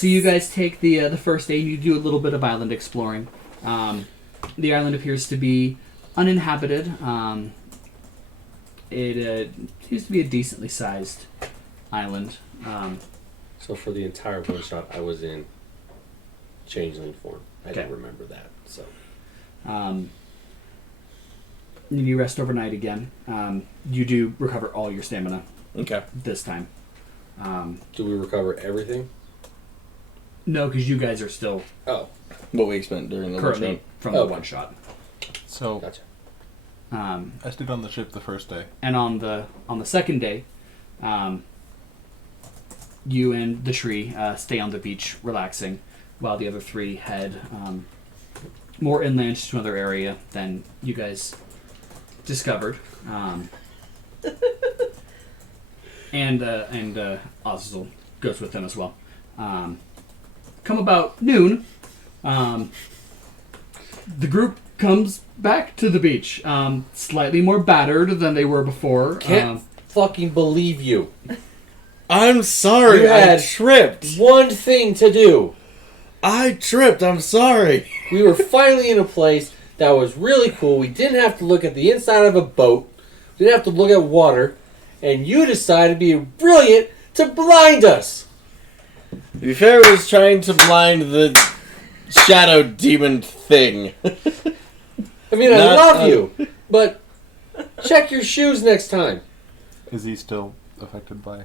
So you guys take the first day and you do a little bit of island exploring. The island appears to be uninhabited. It seems to be a decently sized island. So for the entire one shot, I was in Changeling form. I don't remember that. So, you rest overnight again. You do recover all your stamina. Okay. This time. do we recover everything? No, because you guys are still What we spent during the currently one-shot. from the one shot. So Gotcha. I stayed on the ship the first day. And on the second day, you and the tree stay on the beach relaxing, while the other three head more inland to another area than you guys discovered. And Azazel goes with them as well. Come about noon, the group comes back to the beach, slightly more battered than they were before. Can't fucking believe you. I'm sorry, You had I tripped. One thing to do. I tripped, I'm sorry. We were finally in a place that was really cool. We didn't have to look at the inside of a boat. We didn't have to look at water. And you decided to be brilliant to blind us. To be fair, I was trying to blind the shadow demon thing. I mean, I love you, but check your shoes next time. Is he still affected by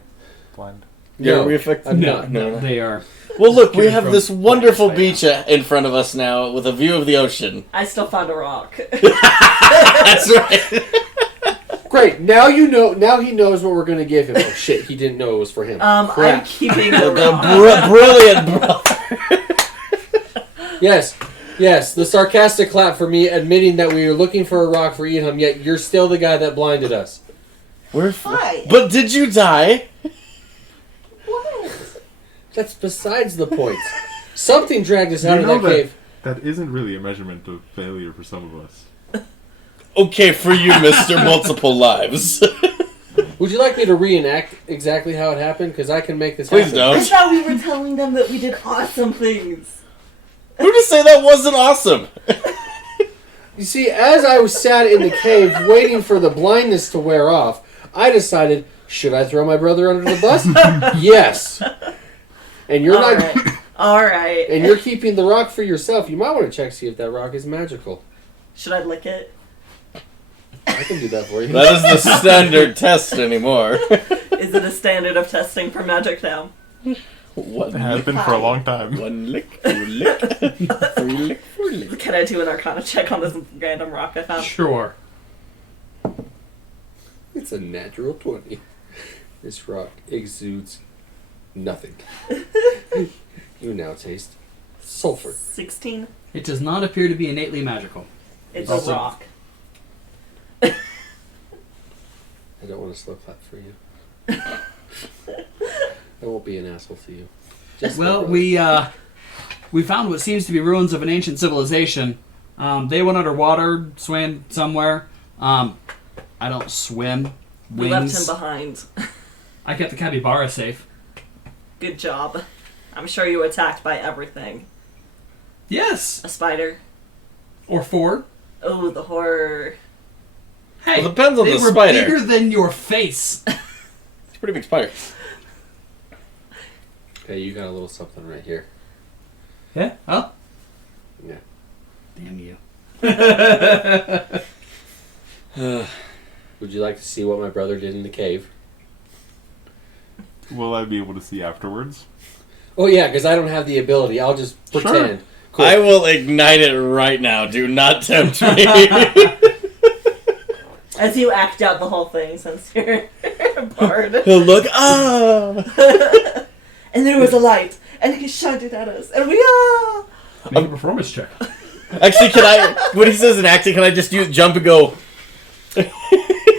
blind? Yeah, No, are we affected? I'm no, not. no, they are. Well, look, we have From this wonderful right beach in front of us now with a view of the ocean. I still found a rock. That's right. Great. Now you know. Now he knows what we're gonna give him. Oh shit! He didn't know it was for him. I'm Crap. keeping the rock. Brilliant, bro. Yes. The sarcastic clap for me admitting that we were looking for a rock for Idham, yet you're still the guy that blinded us. We're Why? But did you die? What? That's besides the point. Something dragged us out You of know that cave. that isn't really a measurement of failure for some of us. Okay, for you, Mr. Multiple Lives. Would you like me to reenact exactly how it happened? Because I can make this Please happen. don't. I thought we were telling them that we did awesome things. Who to say that wasn't awesome? You see, as I was sat in the cave waiting for the blindness to wear off, I decided, should I throw my brother under the bus? Yes. And you're not. All right. And you're keeping the rock for yourself. You might want to check see if that rock is magical. Should I lick it? I can do that for you. That is the standard test anymore. Is it a standard of testing for magic now? One It has been for a long time. One lick, two lick, three lick, four lick. Can I do an Arcana check on this random rock I found? Sure. It's a natural 20. This rock exudes nothing. You now taste sulfur. 16. It does not appear to be innately magical. It's Also- a rock. I don't want to slow clap for you. I won't be an asshole to you. Just Well, my brother. we found what seems to be ruins of an ancient civilization. They went underwater, swam somewhere. I don't swim. We left him Wings. behind. I kept the capybara safe. Good job. I'm sure you were attacked by everything. Yes. A spider. Or 4. Oh, the horror. Hey, Well, depends on they the were spider. bigger than your face. It's a pretty big spider. Okay, you got a little something right here. Yeah? Huh? Yeah. Damn you. Would you like to see what my brother did in the cave? Will I be able to see afterwards? Oh yeah, because I don't have the ability. I'll just pretend. Cool. I will ignite it right now. Do not tempt me. As you act out the whole thing since you're a bard. Look, ah! And there was a light. And he shined it at us. And we Make a performance check. Actually, can I, when he says an acting, can I just jump and go? I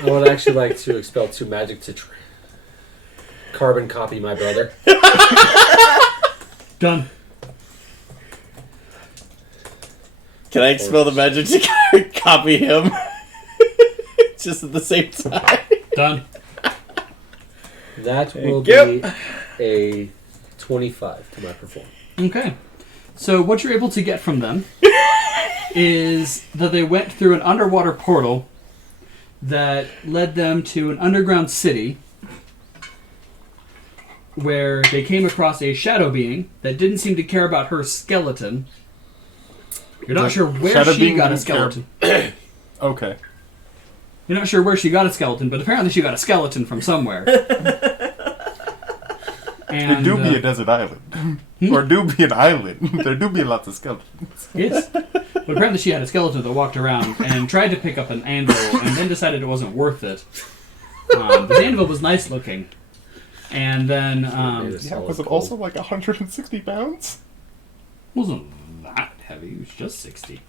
would actually like to expel 2 magic to carbon copy my brother. Done. Can I expel the magic to copy him? Just at the same time. Done. That will Thank be a 25 to my perform. Okay. So what you're able to get from them is that they went through an underwater portal that led them to an underground city where they came across a shadow being that didn't seem to care about her skeleton. You're not sure where Shadow she being got a didn't care- skeleton. Okay. You're not sure where she got a skeleton, but apparently she got a skeleton from somewhere. It do be a desert island. Or do be an island. There do be lots of skeletons. Yes. But apparently she had a skeleton that walked around and tried to pick up an anvil and then decided it wasn't worth it. The anvil was nice looking. And then... Yeah, was it also like 160 pounds? wasn't that heavy. It was just 60.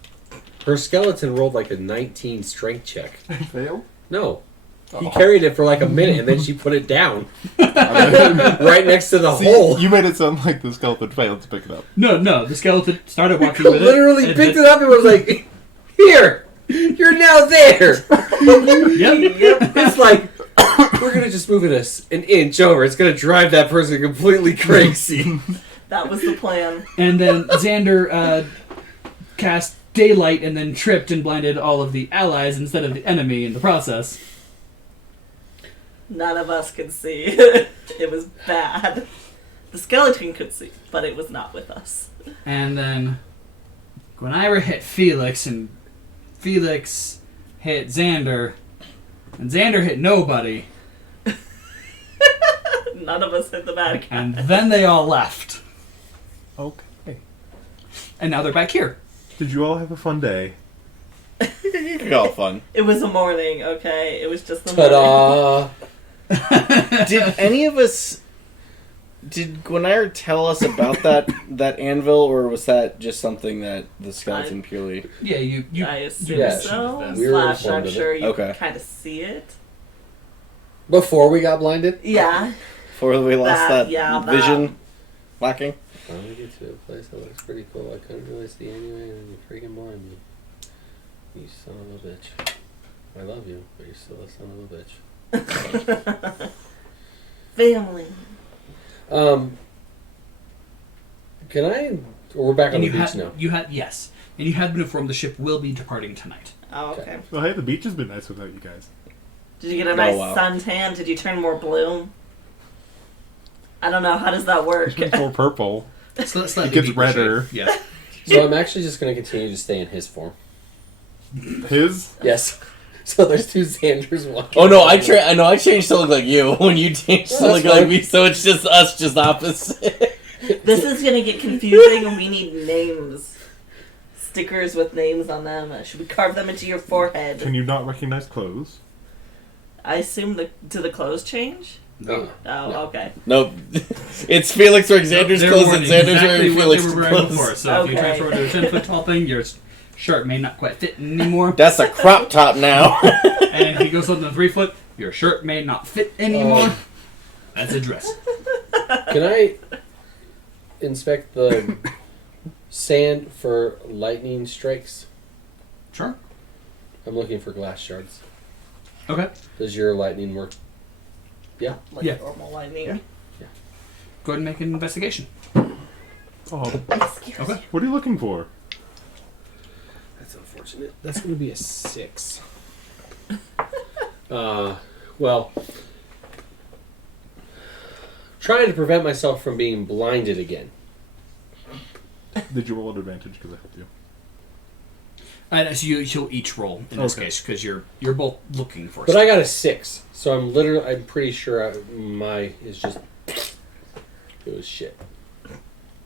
Her skeleton rolled like a 19 strength check. Fail? No. He carried it for like a minute and then she put it down. Right next to the hole. You made it sound like the skeleton failed to pick it up. No. The skeleton started walking with it. Literally and picked it up and was like, here! You're now there! Yep. It's like, we're going to just move it an inch over. It's going to drive that person completely crazy. That was the plan. And then Xander cast daylight and then tripped and blinded all of the allies instead of the enemy in the process. None of us could see. It was bad. The skeleton could see, but it was not with us. And then Gwyneira hit Felix, and Felix hit Xander, and Xander hit nobody. None of us hit the bad guy. And then they all left. Okay. And now they're back here. Did you all have a fun day? You could call it fun. It was a morning, okay? It was just a morning. Ta-da! Did any of us... Did Gwyneira tell us about that anvil, or was that just something that the skeleton purely... Yeah, you I assume Yeah, so. we were Slash, informed I'm of it. sure you Okay. kind of see it. Before we got blinded? Yeah. Before we lost that that. vision lacking? Finally get to a place that looks pretty cool. I couldn't really see anyway, and you freaking blind me. You son of a bitch. I love you, but you're still a son of a bitch. Family. Can I... We're back on and the you beach had now. you had yes, and you had been informed the ship will be departing tonight. Oh, Okay. okay. Well, hey, the beach has been nice without you guys. Did you get a nice wow. suntan? Did you turn more blue? I don't know. How does that work? It's more purple. So let's It gets redder. Yeah. So I'm actually just going to continue to stay in his form. His? Yes. So there's two Xanders walking. Oh no, I changed to look like you when you changed to That's look like fine. me, so it's just us, just opposite. This is gonna get confusing, and we need names. Stickers with names on them. Should we carve them into your forehead? Can you not recognize clothes? I assume do the clothes change? No. Oh, No. okay. Nope. It's Felix wearing Xander's They're clothes wearing and Xander's exactly wearing what Felix's they were wearing clothes. before. So if you Okay. transfer to a 10-foot tall thing, your shirt may not quite fit anymore. That's a crop top now. And if you go something 3 foot, your shirt may not fit anymore. That's a dress. Can I inspect the sand for lightning strikes? Sure. I'm looking for glass shards. Okay. Does your lightning work? Yeah. Like Yeah. normal lightning. Go ahead and make an investigation. Oh, Excuse Okay. me. what are you looking for? That's unfortunate. That's going to be a 6. Well, trying to prevent myself from being blinded again. Did you roll an advantage because I helped you? And so you'll each roll in this Okay. case because you're both looking for. But I got a 6, so I'm pretty sure my is just... It was shit.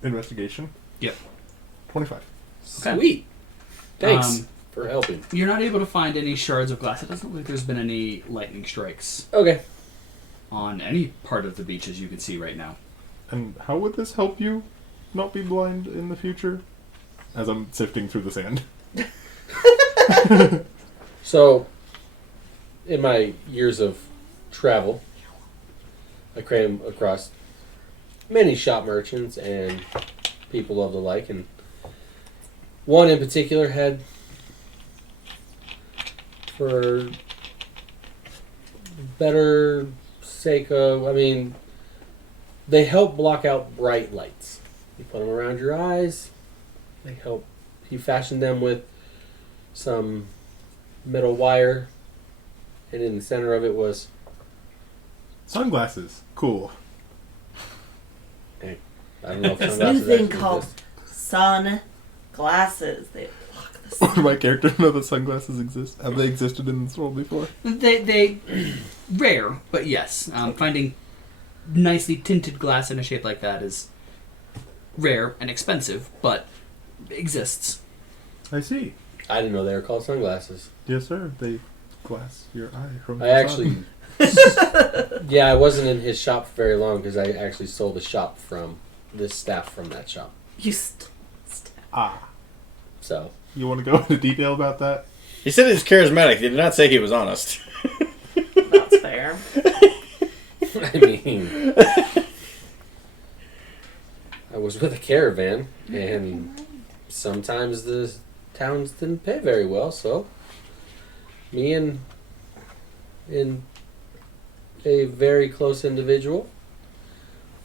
Investigation? Yep. 25. Okay. Sweet. Thanks Um, for helping. You're not able to find any shards of glass. It doesn't look like there's been any lightning strikes Okay. on any part of the beach as you can see right now. And how would this help you not be blind in the future? As I'm sifting through the sand. So, in my years of travel, I came across many shop merchants and people of the like, and one in particular had, for better sake of, They help block out bright lights. You put them around your eyes. They help. He fashioned them with some metal wire, and in the center of it was Sunglasses. Cool. I don't know if This sunglasses new thing actually called exist. sun glasses. They block the sun. Or my character know that sunglasses exist. Have they existed in this world before? They rare, but yes. Finding nicely tinted glass in a shape like that is rare and expensive, but exists. I see. I didn't know they were called sunglasses. Yes, sir. They glass your eye from I the actually, sun. yeah, I wasn't in his shop for very long because I actually sold the shop from this staff from that shop. You Ah. So You want to go into detail about that? He said he was charismatic. He did not say he was honest. That's fair. I mean, I was with a caravan, and sometimes the towns didn't pay very well, so me and a very close individual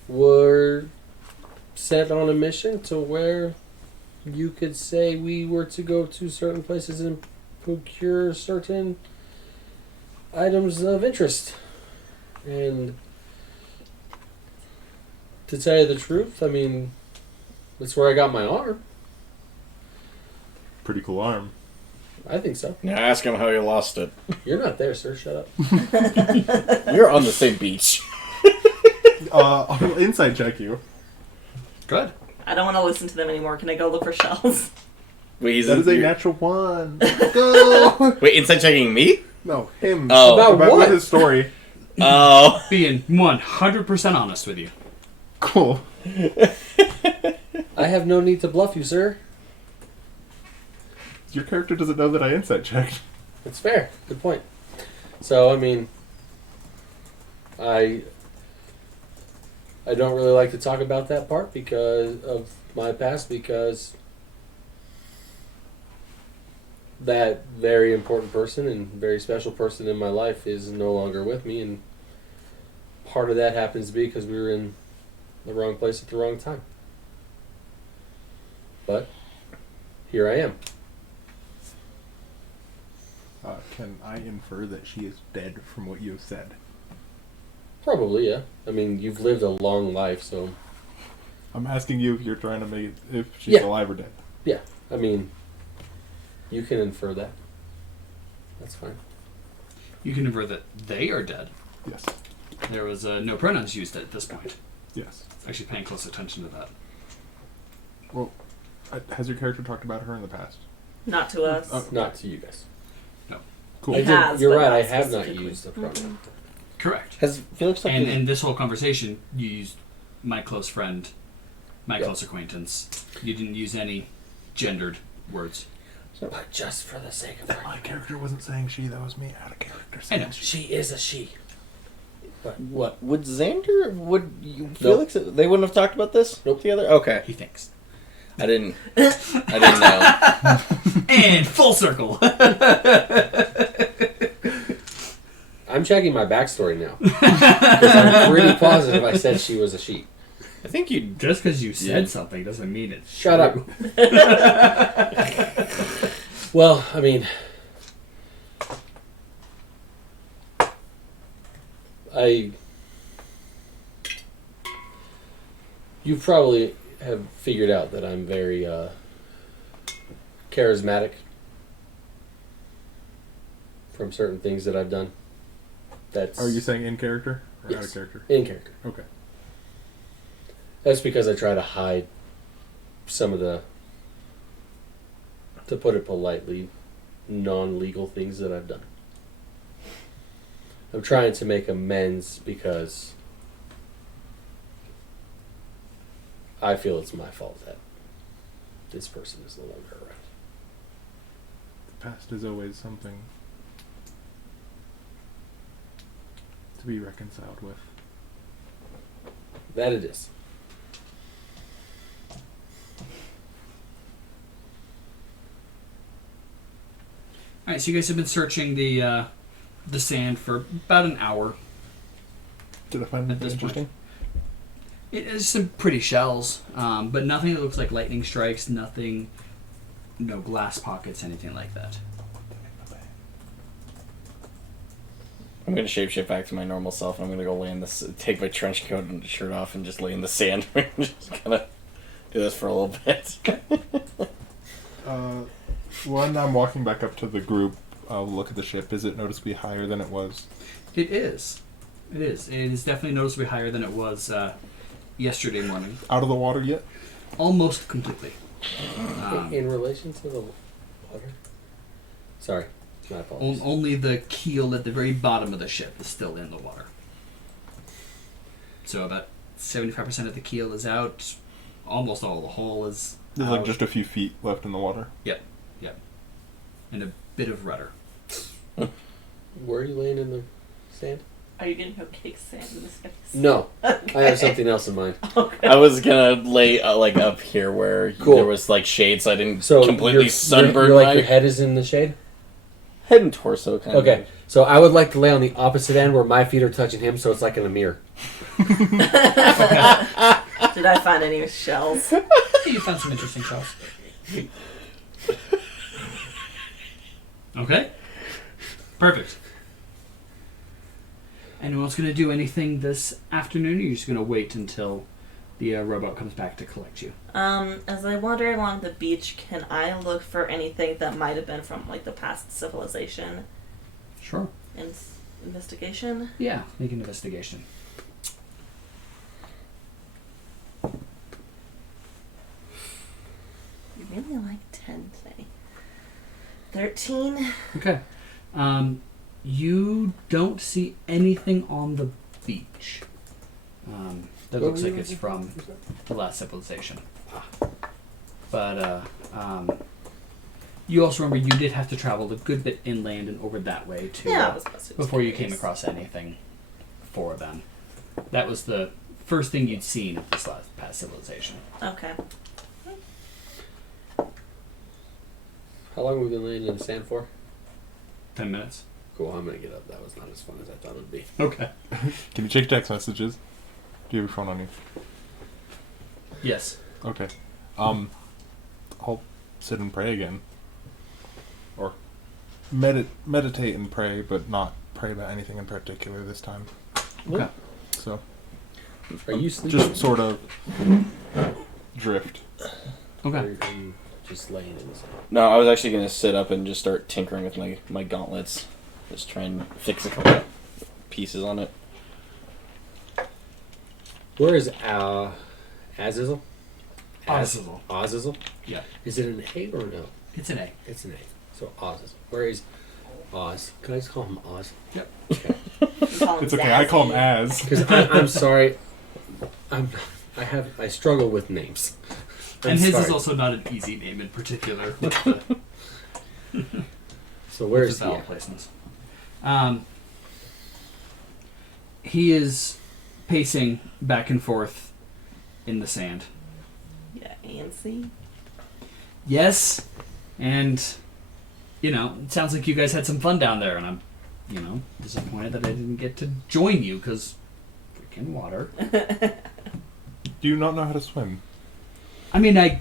were set on a mission to where you could say we were to go to certain places and procure certain items of interest. And to tell you the truth, I mean, that's where I got my arm. Pretty cool arm. I think so. Now ask him how you lost it. You're not there, sir. Shut up. We're on the same beach. I'll insight check you. Good. I don't want to listen to them anymore. Can I go look for shells? Wait, he's That is a you're- natural one. Go! Wait, inside checking me? No, him. Oh. About what? with his story. Oh. Being 100% honest with you. Cool. I have no need to bluff you, sir. Your character doesn't know that I insight checked. That's fair. Good point. So, I mean, I don't really like to talk about that part because of my past, because that very important person and very special person in my life is no longer with me, and part of that happens to be because we were in the wrong place at the wrong time. But here I am. Can I infer that she is dead from what you have said? Probably, yeah. I mean, you've lived a long life, so I'm asking you if you're trying to make if she's Yeah. alive or dead. yeah. I mean, you can infer that. That's fine. You can infer that they are dead. Yes. There was no pronouns used at this point. Yes. Actually paying close attention to that. Well, has your character talked about her in the past? Not to us. Oh. Not to you guys. Cool. I He did- has, you're but right. not I have not specifically. used the pronoun. Correct. Has Felix talked And to in this whole conversation, you used my close friend, my Yep. close acquaintance. You didn't use any gendered words. But just for the sake of My argument, character wasn't saying she. That was me out of character. I know. she is a she. What? Would Xander, would you, Felix, they wouldn't have talked about this Nope. together? Okay. He thinks. I didn't know. And full circle. I'm checking my backstory now. Because I'm pretty positive I said she was a she. I think you Just because you said Yeah. something doesn't mean it's Shut up. Well, I mean, you probably have figured out that I'm very charismatic from certain things that I've done. That's Are you saying in character or out Yes. of character? in character. Okay. That's because I try to hide some of the, to put it politely, non-legal things that I've done. I'm trying to make amends because I feel it's my fault that this person is no longer around. The past is always something to be reconciled with. That it is. All right, so you guys have been searching the sand for about an hour. Did I find At anything this point. interesting? It is some pretty shells, but nothing that looks like lightning strikes, nothing, no glass pockets, anything like that. I'm gonna shapeshift back to my normal self, and I'm gonna go lay in this, take my trench coat and shirt off, and just lay in the sand. Just kind of do this for a little bit. When I'm walking back up to the group, I'll look at the ship. Is it noticeably higher than it was? It is. It is. It is definitely noticeably higher than it was yesterday morning. Out of the water yet? Almost completely. In relation to the water? Sorry, my apologies. Only the keel at the very bottom of the ship is still in the water. So about 75% of the keel is out. Almost all the hull is There's out. like just a few feet left in the water. Yep. And a bit of rudder. Where are you laying in the sand? Are you going to go kick sand in his face? No, Okay. I have something else in mind. Okay. I was gonna lay like up here where Cool. there was like shade, so I didn't So completely sunburn like my your head is in the shade? head and torso. Kind Okay, so I would like to lay on the opposite end where my feet are touching him, so it's like in a mirror. Did I find any shells? You found some interesting shells. Okay. Perfect. Anyone else going to do anything this afternoon, or are you just going to wait until the robot comes back to collect you? As I wander along the beach, can I look for anything that might have been from like the past civilization? Sure. Investigation? Yeah, make an investigation. You really like 10 today. 13? Okay. You don't see anything on the beach that looks like it's from the last civilization. But you also remember you did have to travel a good bit inland and over that way to Yeah, I was supposed to before you came curious. across anything for them. That was the first thing you'd seen of this past civilization. Okay. How long have we been laying in the sand for? 10 minutes. Cool, I'm gonna get up. That was not as fun as I thought it would be. Okay. Can you check text messages? Do you have your phone on you? Yes. Okay. I'll sit and pray again. Or meditate and pray, but not pray about anything in particular this time. Okay. So Are you sleeping? just sort of drift. Okay. Or are you just laying in the sand? No, I was actually gonna sit up and just start tinkering with my gauntlets, just try and fix a couple pieces on it. Where is Azazel? Azazel. Azazel? Yeah. Is it an A or an O? It's an A. It's an A. So Azazel. Where is Oz? Can I just call him Oz? Yep. Okay. It's okay. I call him Az. Because I'm sorry. I struggle with names. I'm And his sorry. is also not an easy name in particular. So where With is the he? vowel At? placements. He is pacing back and forth in the sand. Yeah, ANC. Yes, and it sounds like you guys had some fun down there, and I'm, disappointed that I didn't get to join you because freaking water. Do you not know how to swim? I mean, I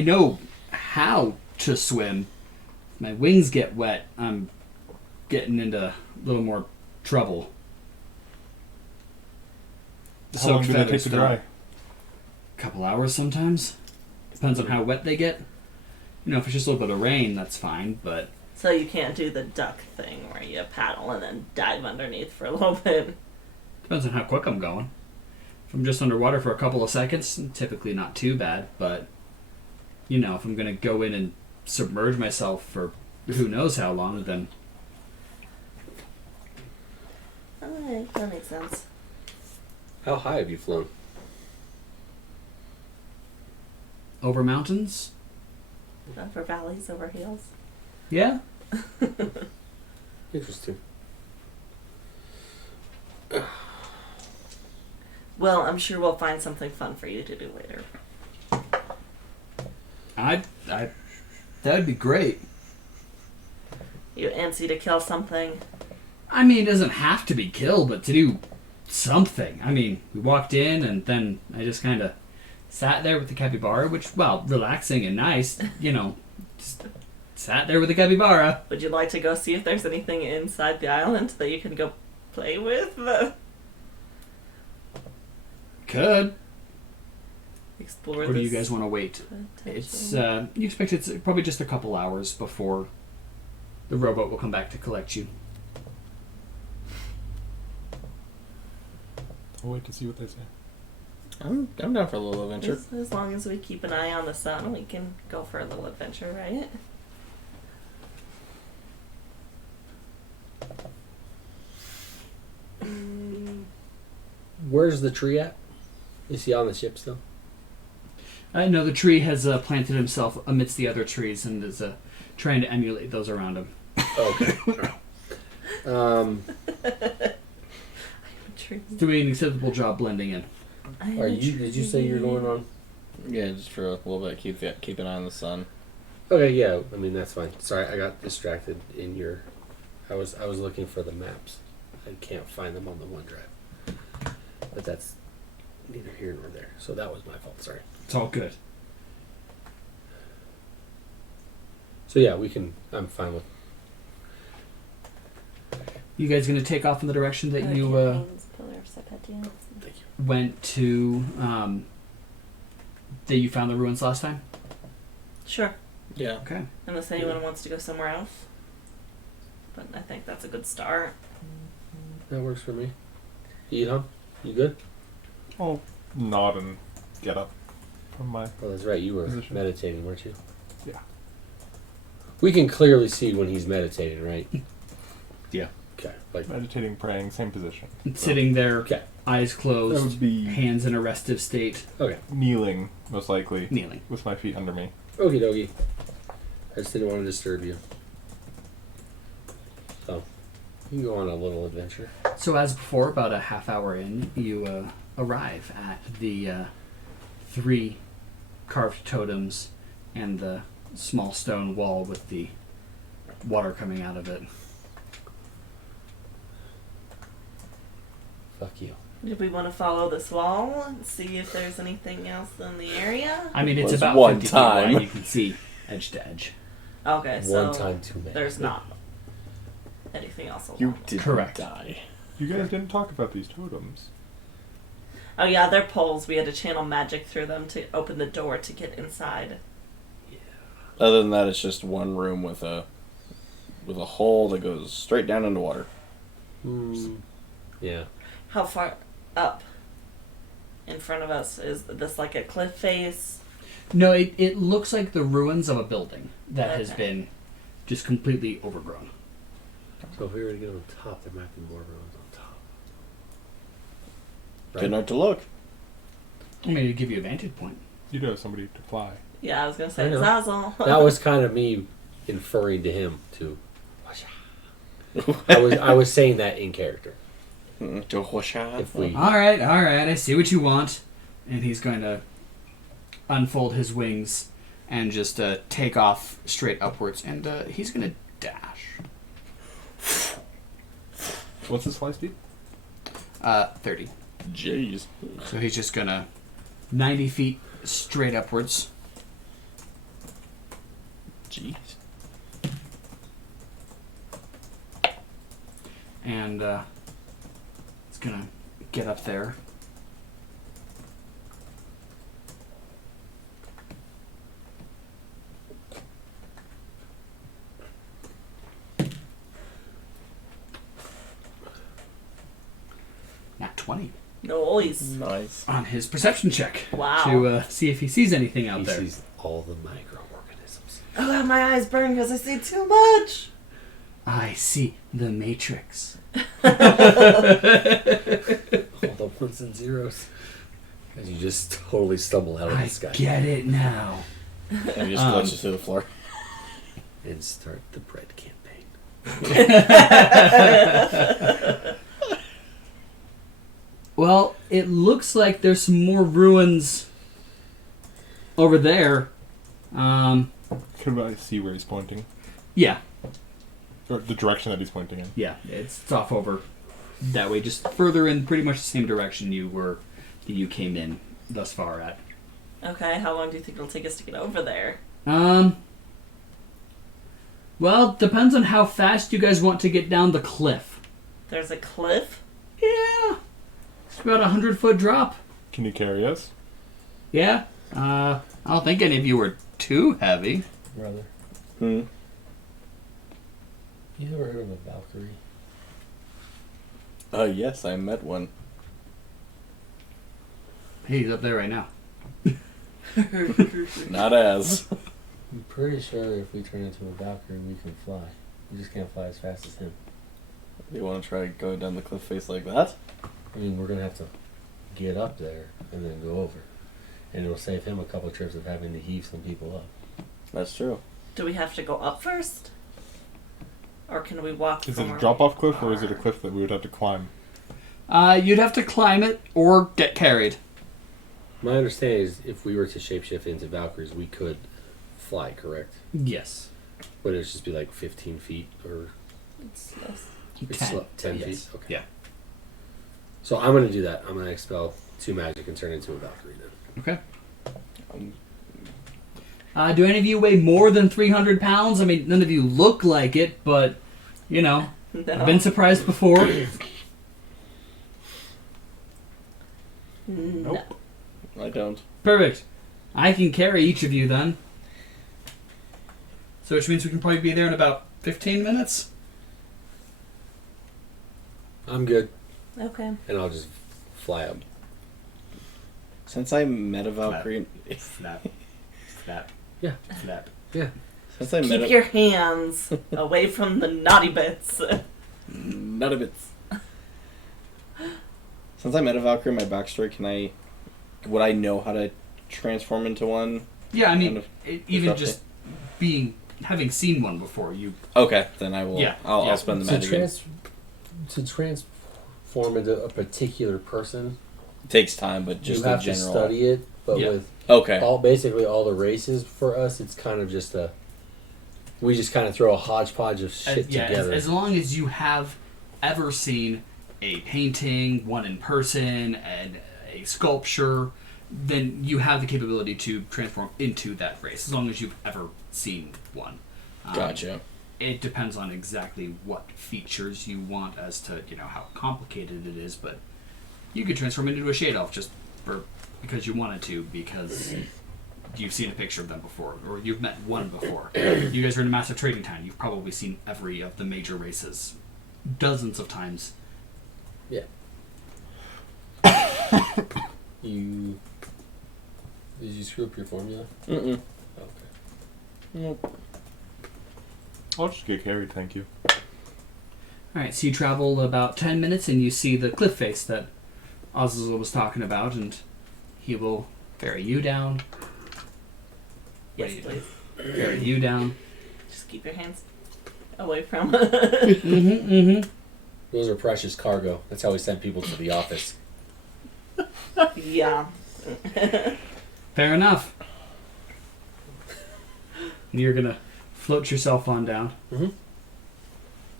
know how to swim. If my wings get wet, I'm getting into a little more trouble. How long do they take feathers to don't- dry? Couple hours sometimes. Depends on how wet they get. If it's just a little bit of rain, that's fine, but So you can't do the duck thing where you paddle and then dive underneath for a little bit. depends on how quick I'm going. If I'm just underwater for a couple of seconds, typically not too bad, but if I'm going to go in and submerge myself for who knows how long, then Alright, that makes sense. How high have you flown? over mountains, Over valleys, over hills. yeah. Interesting. Well, I'm sure we'll find something fun for you to do later. I that would be great. You antsy to kill something? I mean, it doesn't have to be killed, but to do something. I mean, we walked in and then I just kind of sat there with the capybara, which, well, relaxing and nice, just sat there with the capybara. Would you like to go see if there's anything inside the island that you can go play with? Could. Explore Or do you guys want to wait? It's you expect it's probably just a couple hours before the rowboat will come back to collect you. I'll wait to see what they say. I'm down for a little adventure. As long as we keep an eye on the sun, we can go for a little adventure, right? Where's the tree at? Is he on the ship still? No, the tree has planted himself amidst the other trees and is trying to emulate those around him. Okay. Doing an acceptable job blending in. Are you? Did you say you're going on? Yeah, just for a little bit. Keep an eye on the sun. Okay, yeah. I mean that's fine. Sorry, I got distracted in your. I was looking for the maps. I can't find them on the OneDrive. But that's neither here nor there. So that was my fault. Sorry. It's all good. So yeah, we can. I'm fine with. You guys gonna take off in the direction that you Pillar of Sypetia. Thank you. went to? That you found the ruins last time? Sure. Yeah. Okay. Unless anyone wants to go somewhere else. But I think that's a good start. That works for me. Idham, you good? I'll nod and get up from my... Oh, that's right. You were Position. meditating, weren't you? Yeah. We can clearly see when he's meditating, right? Yeah. Okay. Like. Meditating, praying, same position. Sitting there, Okay. eyes That closed, would be hands in a restive state, Okay. kneeling, most likely, kneeling. with my feet under me. Okie dokie. I just didn't want to disturb you. So, you can go on a little adventure. So as before, about a half hour in, you arrive at the 3 carved totems and the small stone wall with the water coming out of it. Fuck you. Do we want to follow this wall and see if there's anything else in the area? I mean, it's Was about one 50 feet time. wide. You can see edge to edge. Okay, so One time too many. there's not anything else along. You did Correct. die. You guys didn't talk about these totems. Oh yeah, they're poles. We had to channel magic through them to open the door to get inside. Other than that, it's just one room with a hole that goes straight down into water. Yeah. How far up in front of us is this? Like a cliff face? No, it looks like the ruins of a building that has Okay. been just completely overgrown. So if we were to get on top, there might be more rooms on top. Good night to look. I mean, it'd give you a vantage point. You do have somebody to fly. Yeah, I was gonna I say know. Zazzle. That was kind of me inferring to him too. I was saying that in character. If we All right, I see what you want. And he's going to unfold his wings and just take off straight upwards. And he's going to dash. What's his fly speed? 30. Jeez. So he's just going to 90 feet straight upwards. Jeez. And he's going to get up there. Nat 20 Noise. Nice. on his perception check. Wow. To see if he sees anything out he there. sees all the microorganisms. Oh god, my eyes burn because I see too much. I see the Matrix. All the ones and zeros. As you just totally stumble out of I the sky get it now. And he just glitches to the floor. and start the bread campaign. Well, it looks like there's some more ruins over there. Could I see where he's pointing? Yeah, Or the direction that he's pointing in? yeah, it's off over that way, just further in pretty much the same direction you came in thus far at. Okay, how long do you think it'll take us to get over there? Well, depends on how fast you guys want to get down the cliff. There's a cliff? Yeah. It's about 100-foot drop. Can you carry us? Yeah. I don't think any of you were too heavy. Brother. Hmm. You ever heard of a Valkyrie? Yes, I met one. He's up there right now. Not as. I'm pretty sure if we turn into a Valkyrie, we can fly. We just can't fly as fast as him. You want to try going down the cliff face like that? I mean, we're gonna have to get up there and then go over, and it'll save him a couple of trips of having to heave some people up. That's true. Do we have to go up first? Or can we walk Is from it a where drop-off we cliff, or is it a are? cliff that we would have to climb? You'd have to climb it or get carried. My understanding is if we were to shapeshift into Valkyries, we could fly, correct? Yes. But it'd just be like 15 feet or It's less. it's 10. 10 Yes. feet? Okay. Yeah. So I'm going to do that. I'm going to expel 2 magic and turn into a Valkyrie then. Okay. Um, Do any of you weigh more than 300 pounds? I mean, none of you look like it, but, you know, No. I've been surprised before. No. I don't. Perfect. I can carry each of you then. So which means we can probably be there in about 15 minutes. I'm good. Okay. And I'll just fly up. Since I met a Valkyrie... Snap. Snap. Yeah. Snap. Yeah. Since I met Keep a... your hands away from the naughty bits. Not a bit. Since I met a Valkyrie in my backstory, would I know how to transform into one? Yeah, I mean, Kind of even roughly. just having seen one before, you... Okay, then I will. Yeah, I'll yeah. spend the To, magic. to transform into a particular person, It takes time, but just you have in to general. study it. But Yeah. with Okay. basically all the races for us, it's kind of just we just kind of throw a hodgepodge of shit together. As long as you have ever seen a painting, one in person, and a sculpture, then you have the capability to transform into that race, as long as you've ever seen one. Gotcha. It depends on exactly what features you want as to, how complicated it is, but you could transform into a Shade Elf just because you wanted to, because you've seen a picture of them before, or you've met one before. You guys are in a massive trading town. You've probably seen every of the major races dozens of times. Yeah. Did you screw up your formula? Mm-mm. Okay. Nope. I'll just get carried, thank you. Alright, so you travel about 10 minutes and you see the cliff face that Azazel was talking about, and he will ferry you down. Yes, please. Ferry you down. Just keep your hands away from. Those are precious cargo. That's how we send people to the office. Yeah. Fair enough. You're gonna float yourself on down.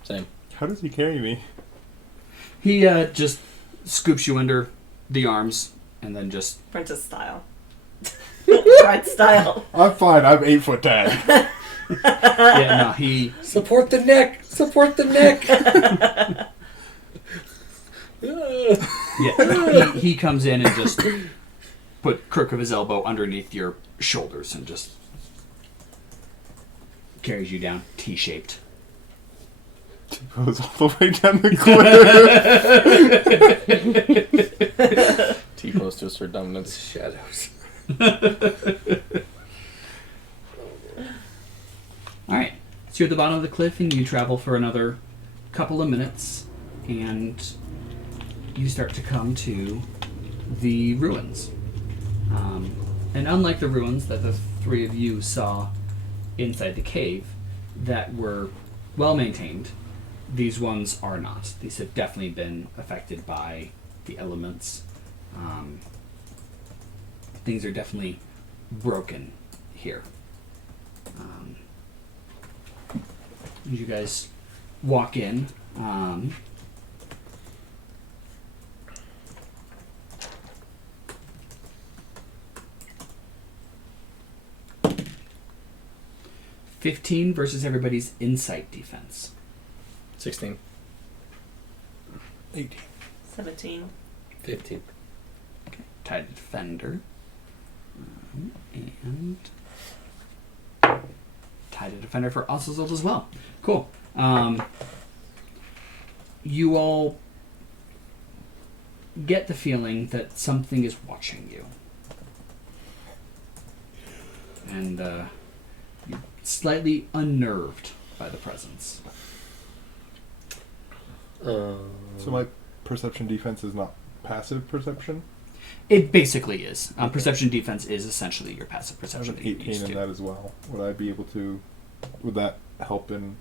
Same. How does he carry me? He just scoops you under the arms and then just... Princess style. Bride style. I'm fine, I'm 8'10". Yeah, no, he... Support the neck! Support the neck! Yeah, he comes in and just put crook of his elbow underneath your shoulders and just carries you down, T-shaped. Goes all the way down the cliff. T-pose to assert dominance. Shadows. Alright, so you're at the bottom of the cliff and you travel for another couple of minutes and you start to come to the ruins. And unlike the ruins that the three of you saw inside the cave that were well maintained, these ones are not. These have definitely been affected by the elements. Things are definitely broken here. As you guys walk in, 15 versus everybody's insight defense. 16. 18. 17. 15. Okay. Tied defender. And tied defender for Oswald as well. Cool. You all get the feeling that something is watching you. And you're slightly unnerved by the presence. So my perception defense is not passive perception? It basically is. Perception defense is essentially your passive I perception. have that an you 18 use in to. that as well. Would I be able to... Would that help in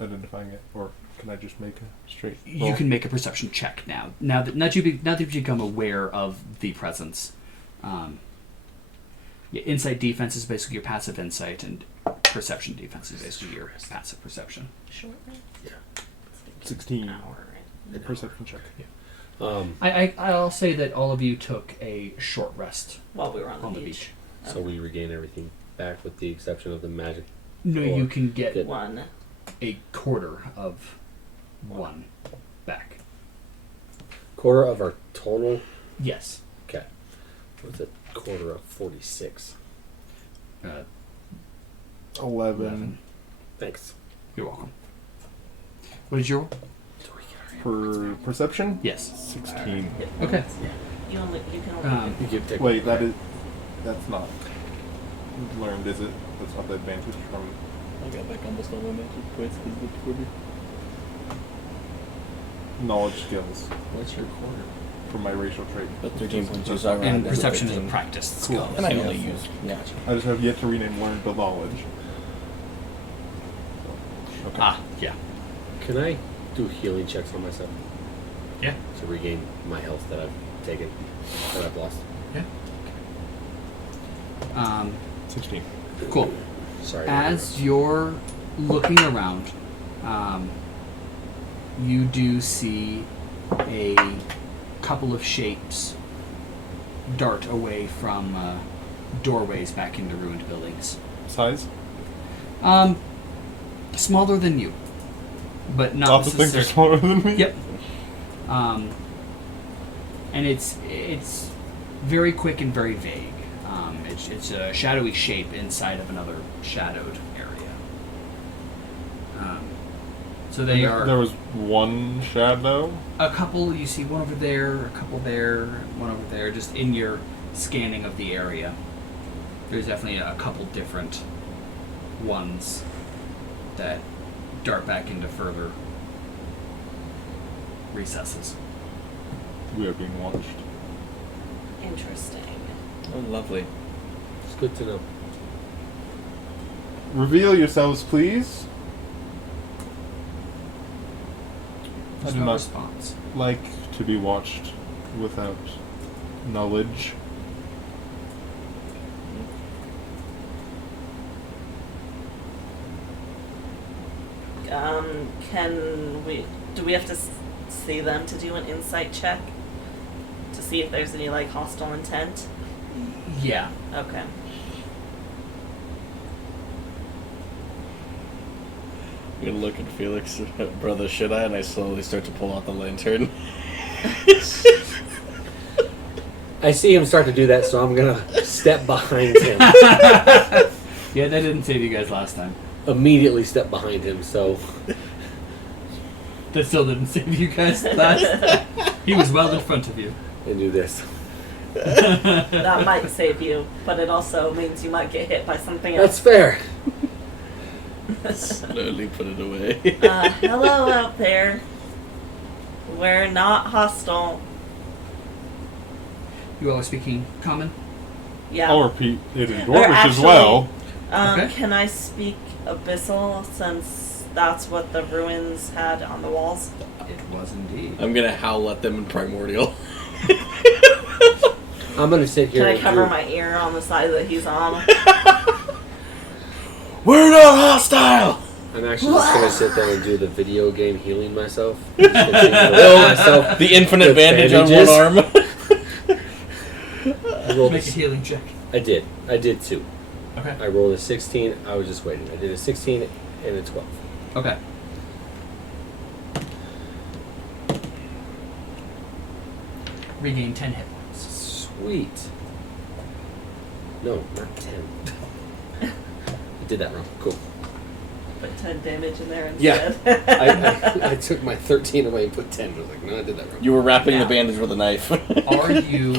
identifying it? Or can I just make a straight roll? You can make a perception check now. Now that you've become aware of the presence. Insight defense is basically your passive insight, and perception defense is basically your passive perception. Short rest? Yeah. 16. Hour. A perception check. I'll say that all of you took a short rest While we were on the on beach. So we regain everything back with the exception of the magic. No, Or you can get One. a quarter of one back. Quarter of our total. Yes. Okay. What's a quarter of 46? 11. Thanks. You're welcome. What is your roll? For perception? Yes. 16. Okay. You can only You give take Wait, that's not learned, is it? That's not the advantage from... I got back almost all my magic points because of the quarter. knowledge skills What's your quarter? for my racial trait. But 13 points. So I ran And down to perception is a 13. practiced Cool. skill. And I only use. Yeah. I just have yet to rename learned the knowledge. Okay. Yeah. Can I do healing checks on myself Yeah. to regain my health that I've taken, that I've lost? Yeah. 16. Cool. Sorry. As you're looking around, you do see a couple of shapes dart away from doorways back into ruined buildings. Size? Smaller than you, but not Lots of things are necessarily. smaller than me? Yep. And it's very quick and very vague. It's a shadowy shape inside of another shadowed area. So they are There was one shadow? a couple. You see one over there, a couple there, one over there. Just in your scanning of the area, there's definitely a couple different ones that dart back into further recesses. We are being watched. Interesting. Oh, lovely. It's good to know. Reveal yourselves, please. I There's do no not response. like to be watched without knowledge. Do we have to see them to do an insight check? To see if there's any, like, hostile intent? Yeah. Okay. I'm gonna look at Felix, brother, should I? And I slowly start to pull out the lantern. I see him start to do that, so I'm gonna step behind him. Yeah, that didn't save you guys last time. Immediately step behind him, so That still didn't save you guys last. He was well in front of you. and do this. That might save you, but it also means you might get hit by something That's else. fair. Slowly put it away. Hello out there. We're not hostile. You all are speaking common? Yeah. I'll repeat it in Or Dwarvish as actually- well. Okay. Can I speak Abyssal since that's what the ruins had on the walls? It was indeed. I'm gonna howl at them in Primordial. I'm gonna sit here. Can I and cover do- my ear on the side that he's on? We're not hostile! I'm actually just gonna sit there and do the video game healing myself. Just continue to heal myself. The infinite With bandage on bandages. one arm. I rolled Make a healing check. I did 2. Okay. I rolled a 16. I was just waiting. I did a 16 and a 12. Okay. Regain 10 hit points. Sweet. No, not 10. I did that wrong. Cool. Put 10 damage in there Yeah. instead. I took my 13 away and put 10. I was like, no, I did that wrong. You were wrapping Now. the bandage with a knife. Are you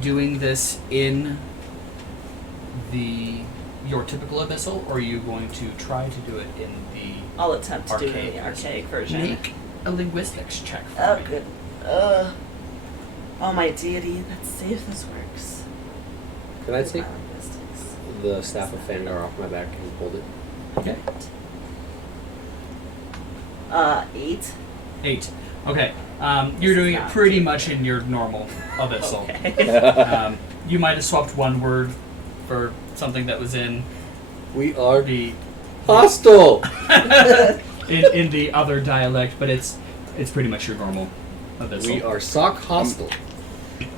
doing this in your typical abyssal, or are you going to try to do it in the I'll attempt to do it in Archaic the archaic version. Make a linguistics check for Oh, me. good. Oh, my deity. Let's see if this works. Can I take My linguistics. the Staff of Fangar off my back and hold it? Okay. 8. 8. Okay. You're doing it pretty much in your normal abyssal. Okay. You might have swapped one word for something that was in We are the hostile! in the other dialect, but it's pretty much your normal abyssal. We are sock hostile.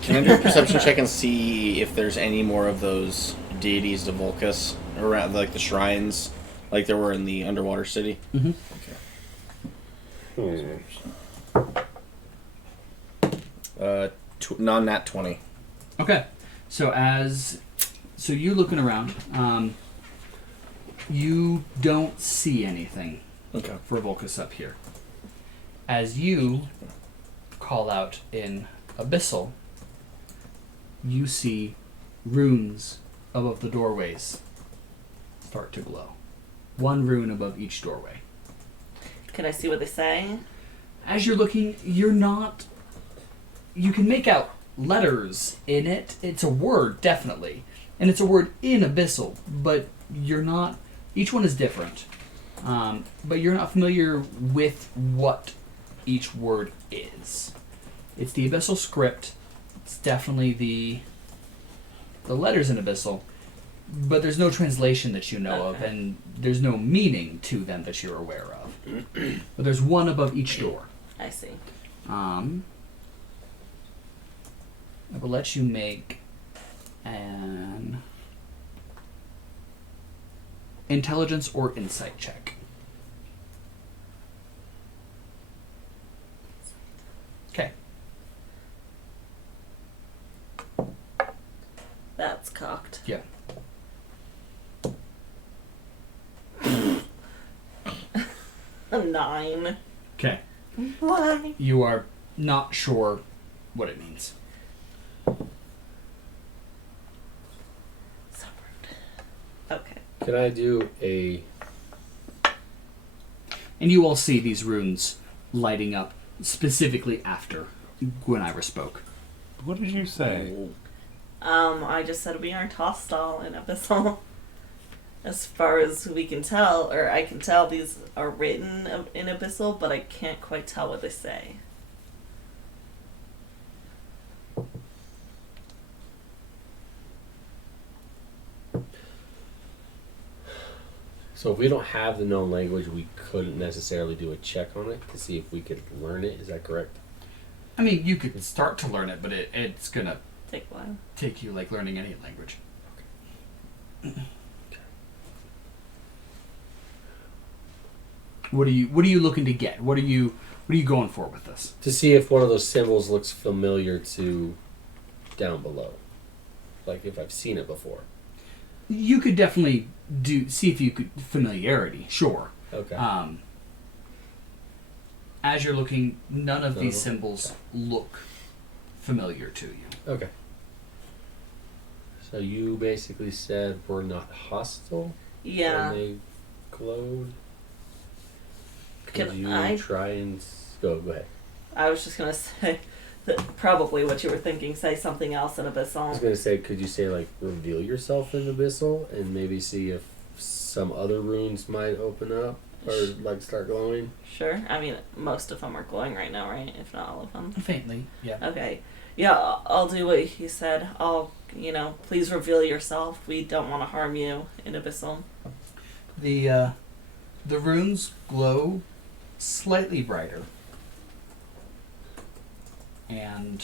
Can I do a perception check and see if there's any more of those deities of Volcus around, like the shrines, like there were in the underwater city? Mm-hmm. Non-nat 20. Okay, so you looking around, you don't see anything Okay. for Volcus up here. As you call out in Abyssal, you see runes above the doorways start to glow. One rune above each doorway. Can I see what they say? As you're looking, you can make out letters in it. It's a word, definitely. And it's a word in Abyssal, but each one is different. But you're not familiar with what each word is. It's the Abyssal script. It's definitely the letters in Abyssal, but there's no translation that you know of, Okay. and there's no meaning to them that you're aware of. But there's one above each door. I see. I will let you make an intelligence or insight check. Okay. That's cocked. Yeah. A 9. Okay. Why? You are not sure what it means. So rude. Okay. Can I do a... And you all see these runes lighting up specifically after Gwyneira spoke. What did you say? I just said we aren't hostile in Abyssal. As far as we can tell, or I can tell, these are written in Abyssal, but I can't quite tell what they say. So if we don't have the known language, we couldn't necessarily do a check on it to see if we could learn it. Is that correct? I mean, you could start to learn it, but it's gonna Take a while. take you like learning any language. What are you looking to get? What are you going for with this? To see if one of those symbols looks familiar to down below. Like if I've seen it before. You could definitely see if you could familiarity, sure. Okay. As you're looking, none of these No. symbols look familiar to you. Okay. So you basically said we're not hostile Yeah. when they glowed? Could Can you I- try and... Go ahead. I was just gonna say that probably what you were thinking, say something else in I was Abyssal. going to say, could you say, like, reveal yourself in Abyssal and maybe see if some other runes might open up or, like, start glowing? Sure. I mean, most of them are glowing right now, right? If not all of them. Faintly, yeah. Okay. Yeah, I'll do what he said. Please reveal yourself. We don't want to harm you in Abyssal. The runes glow slightly brighter. And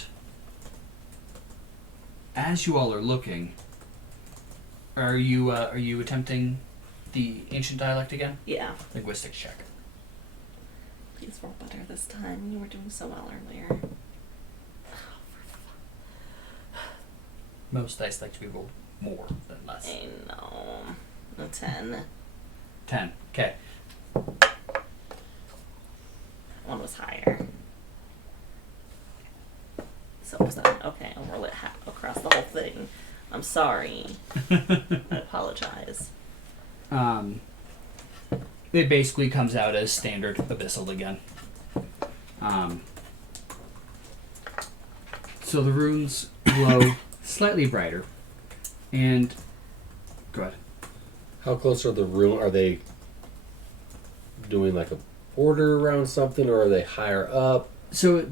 as you all are looking, Are you attempting the ancient dialect again? Yeah. Linguistics check. Please roll better this time. You were doing so well earlier. Most dice like to be rolled more than less. I know. A 10. 10. Okay. One was higher. So was that. Okay, I'll roll it across the whole thing. I'm sorry. I apologize. It basically comes out as standard abyssal again. So the runes glow slightly brighter, and go ahead. How close are the room? Are they doing like a border around something, or are they higher up? So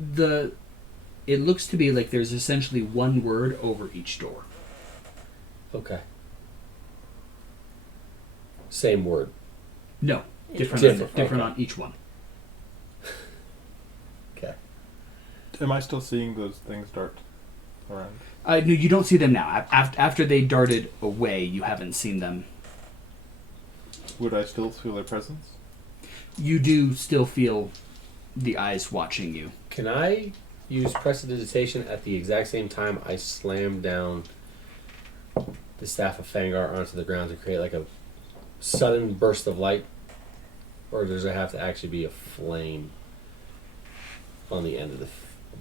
it looks to be like there's essentially one word over each door. Okay. Same word. No, different Different. on each one. Okay. Am I still seeing those things dart around? No, you don't see them now. After they darted away, you haven't seen them. Would I still feel their presence? You do still feel the eyes watching you. Can I use prestidigitation at the exact same time I slam down the staff of Fangar onto the ground to create like a sudden burst of light? Or does there have to actually be a flame on the end of the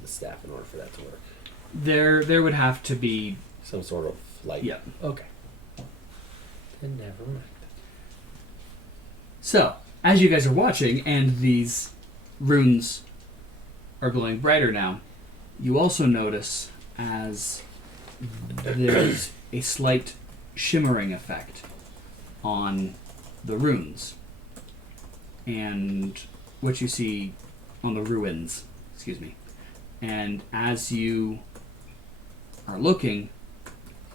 staff in order for that to work? There would have to be Some sort of light. yeah. Okay. Then never mind. So, as you guys are watching, and these runes are glowing brighter now, you also notice as there's a slight shimmering effect on the runes. And what you see on the ruins, excuse me. And as you are looking,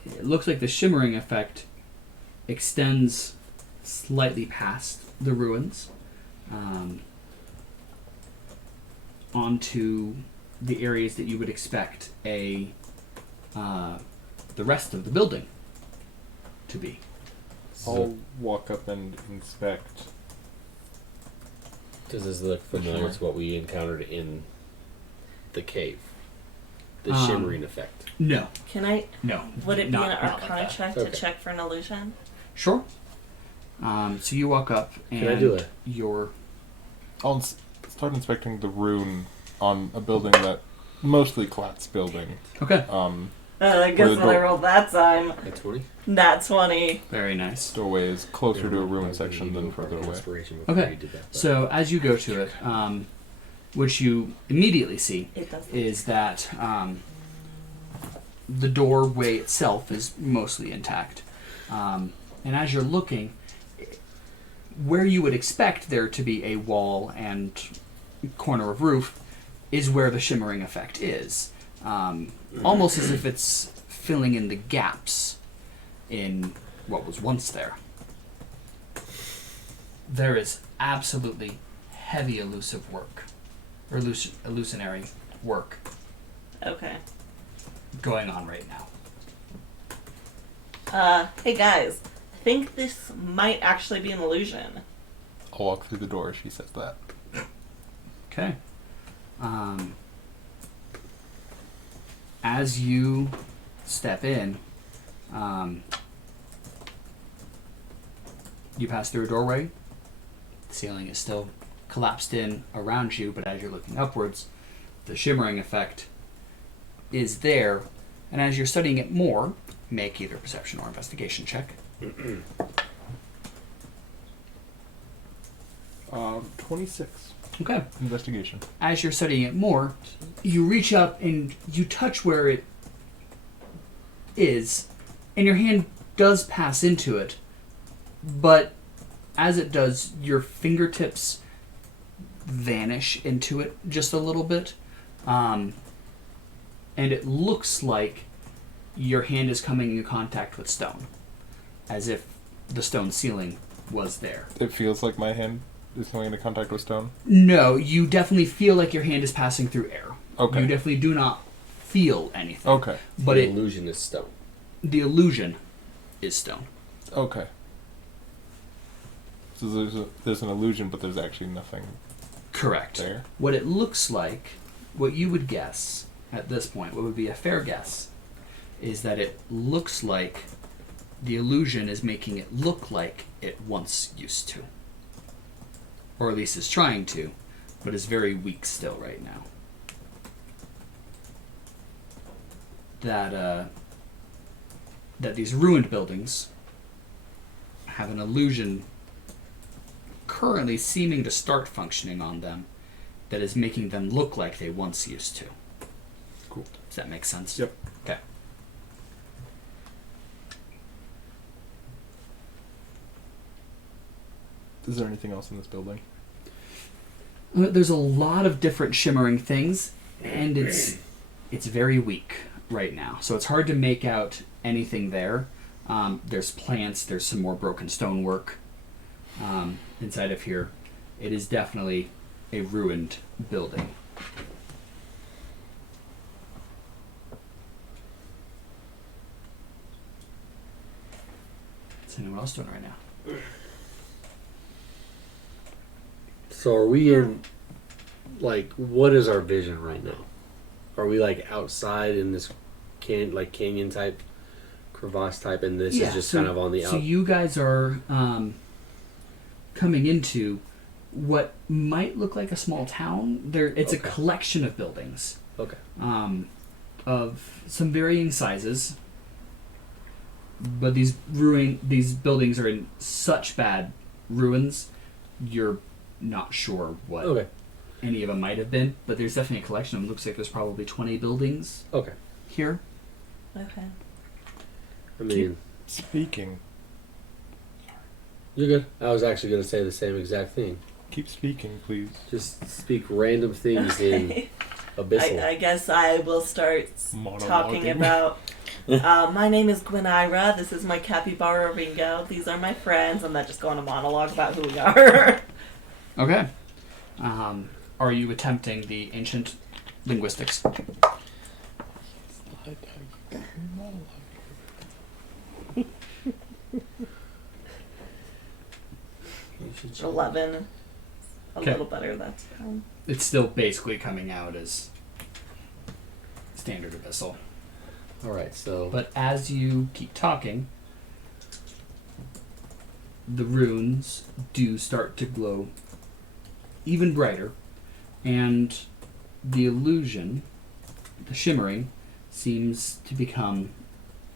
it looks like the shimmering effect extends slightly past the ruins onto the areas that you would expect the rest of the building to be. I'll walk up and inspect. Does this look familiar to what we encountered in the cave? The shimmering effect. No. Can I? No. Would it be not- an not like Arcana that. check Okay. to check for an illusion? Sure. So you walk up and Can I do it? your I'll start inspecting the rune on a building that mostly collapsed building. okay. I guess the what I door- rolled that time. At 20? Nat 20. Very nice. Doorway is closer to a ruin section than further away. Okay. So as you go to it, what you immediately see It does. is that the doorway itself is mostly intact. And as you're looking, where you would expect there to be a wall and corner of roof is where the shimmering effect is. Almost as if it's filling in the gaps in what was once there. There is absolutely heavy elusive work, or illusionary work Okay. going on right now. Hey guys, I think this might actually be an illusion. I'll walk through the door as she says that. Okay. As you step in, you pass through a doorway. The ceiling is still collapsed in around you, but as you're looking upwards, the shimmering effect is there. And as you're studying it more, make either perception or investigation check. 26. Okay. Investigation. As you're studying it more, you reach up and you touch where it is, and your hand does pass into it, but as it does, your fingertips vanish into it just a little bit, and it looks like your hand is coming into contact with stone, as if the stone ceiling was there. It feels like my hand is coming into contact with stone. No, you definitely feel like your hand is passing through air. Okay. You definitely do not feel anything. Okay. But the it, illusion is stone. the illusion is stone. Okay. So there's an illusion, but there's actually nothing Correct. there. What it looks like, what you would guess at this point, what would be a fair guess, is that it looks like the illusion is making it look like it once used to. Or at least is trying to, but is very weak still right now. That these ruined buildings have an illusion currently seeming to start functioning on them that is making them look like they once used to. Cool. Does that make sense? Yep. Okay. Is there anything else in this building? There's a lot of different shimmering things, and it's very weak right now. So it's hard to make out anything there. There's plants, there's some more broken stonework inside of here. It is definitely a ruined building. What's anyone else doing right now? So are we in, like, what is our vision right now? Are we, like, outside in this canyon type, crevasse type, and this is just kind of on the So you guys are coming into what might look like a small town. It's a collection of buildings. Okay. Of some varying sizes. But these buildings are in such bad ruins, you're not sure what any of them might have been, but there's definitely a collection of them. Looks like there's probably 20 buildings here. Okay. I mean, Speaking. you're good. I was actually going to say the same exact thing. Keep speaking, please. Just speak random things in Abyssal. I guess I will start talking Monologuing. about. My name is Gwyneira. This is my capybara Ringo. These are my friends. I'm not just going to monologue about who we are. Okay. Are you attempting the ancient linguistics? 11. A Okay. little better, that's fine. It's still basically coming out as standard abyssal. All right, so But as you keep talking, the runes do start to glow even brighter, and the illusion, the shimmering, seems to become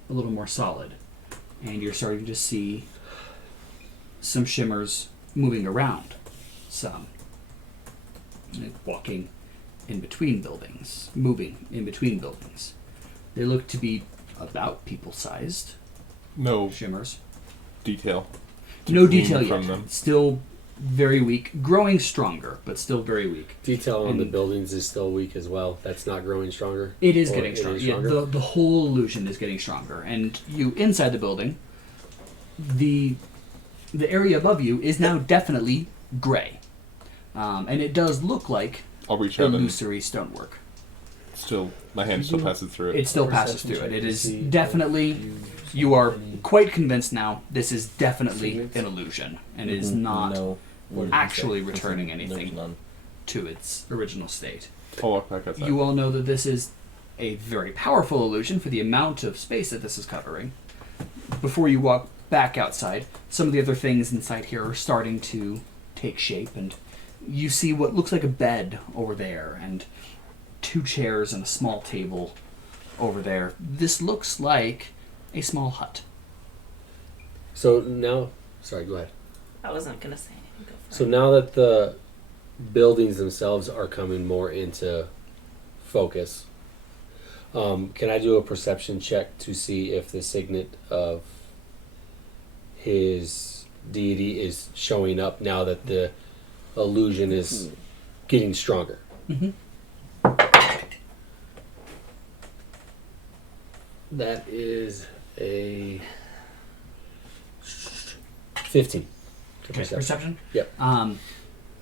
a little more solid. And you're starting to see some shimmers moving around, some. And walking in between buildings, moving in between buildings. They look to be about people-sized No shimmers. detail. No glean detail from yet. them. Still very weak. Growing stronger, but still very weak. detail on the And- buildings is still weak as well. That's not growing stronger. It is Or getting it stronger. is Yeah, the whole illusion is getting stronger. And you, inside the building, the area above you is now definitely gray. And it does look like I'll reach out and illusory stonework. still, my hand still passes through it. It still passes through it. It is definitely, you are quite convinced now, this is definitely an illusion. And it is not No. What did you actually say? returning There's anything none. to its original state. I'll walk back outside. You all know that this is a very powerful illusion for the amount of space that this is covering. Before you walk back outside, some of the other things inside here are starting to take shape, and you see what looks like a bed over there, and 2 chairs and a small table over there. This looks like a small hut. So now, sorry, go ahead. I wasn't going to say anything. Go for So it. now that the buildings themselves are coming more into focus, can I do a perception check to see if the signet of his deity is showing up now that the illusion is getting stronger? Mm-hmm. That is a 15. to Okay, perception? Yep.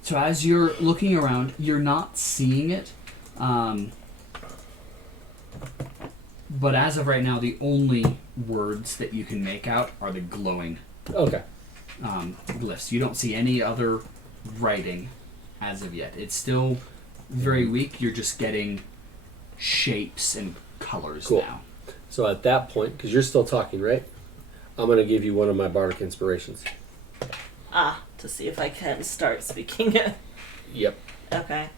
So as you're looking around, you're not seeing it. But as of right now, the only words that you can make out are the glowing Okay. glyphs. You don't see any other writing as of yet. It's still very weak. You're just getting shapes and colors Cool. now. So at that point, because you're still talking, right? I'm going to give you one of my bardic inspirations. To see if I can start speaking it. Yep. Okay.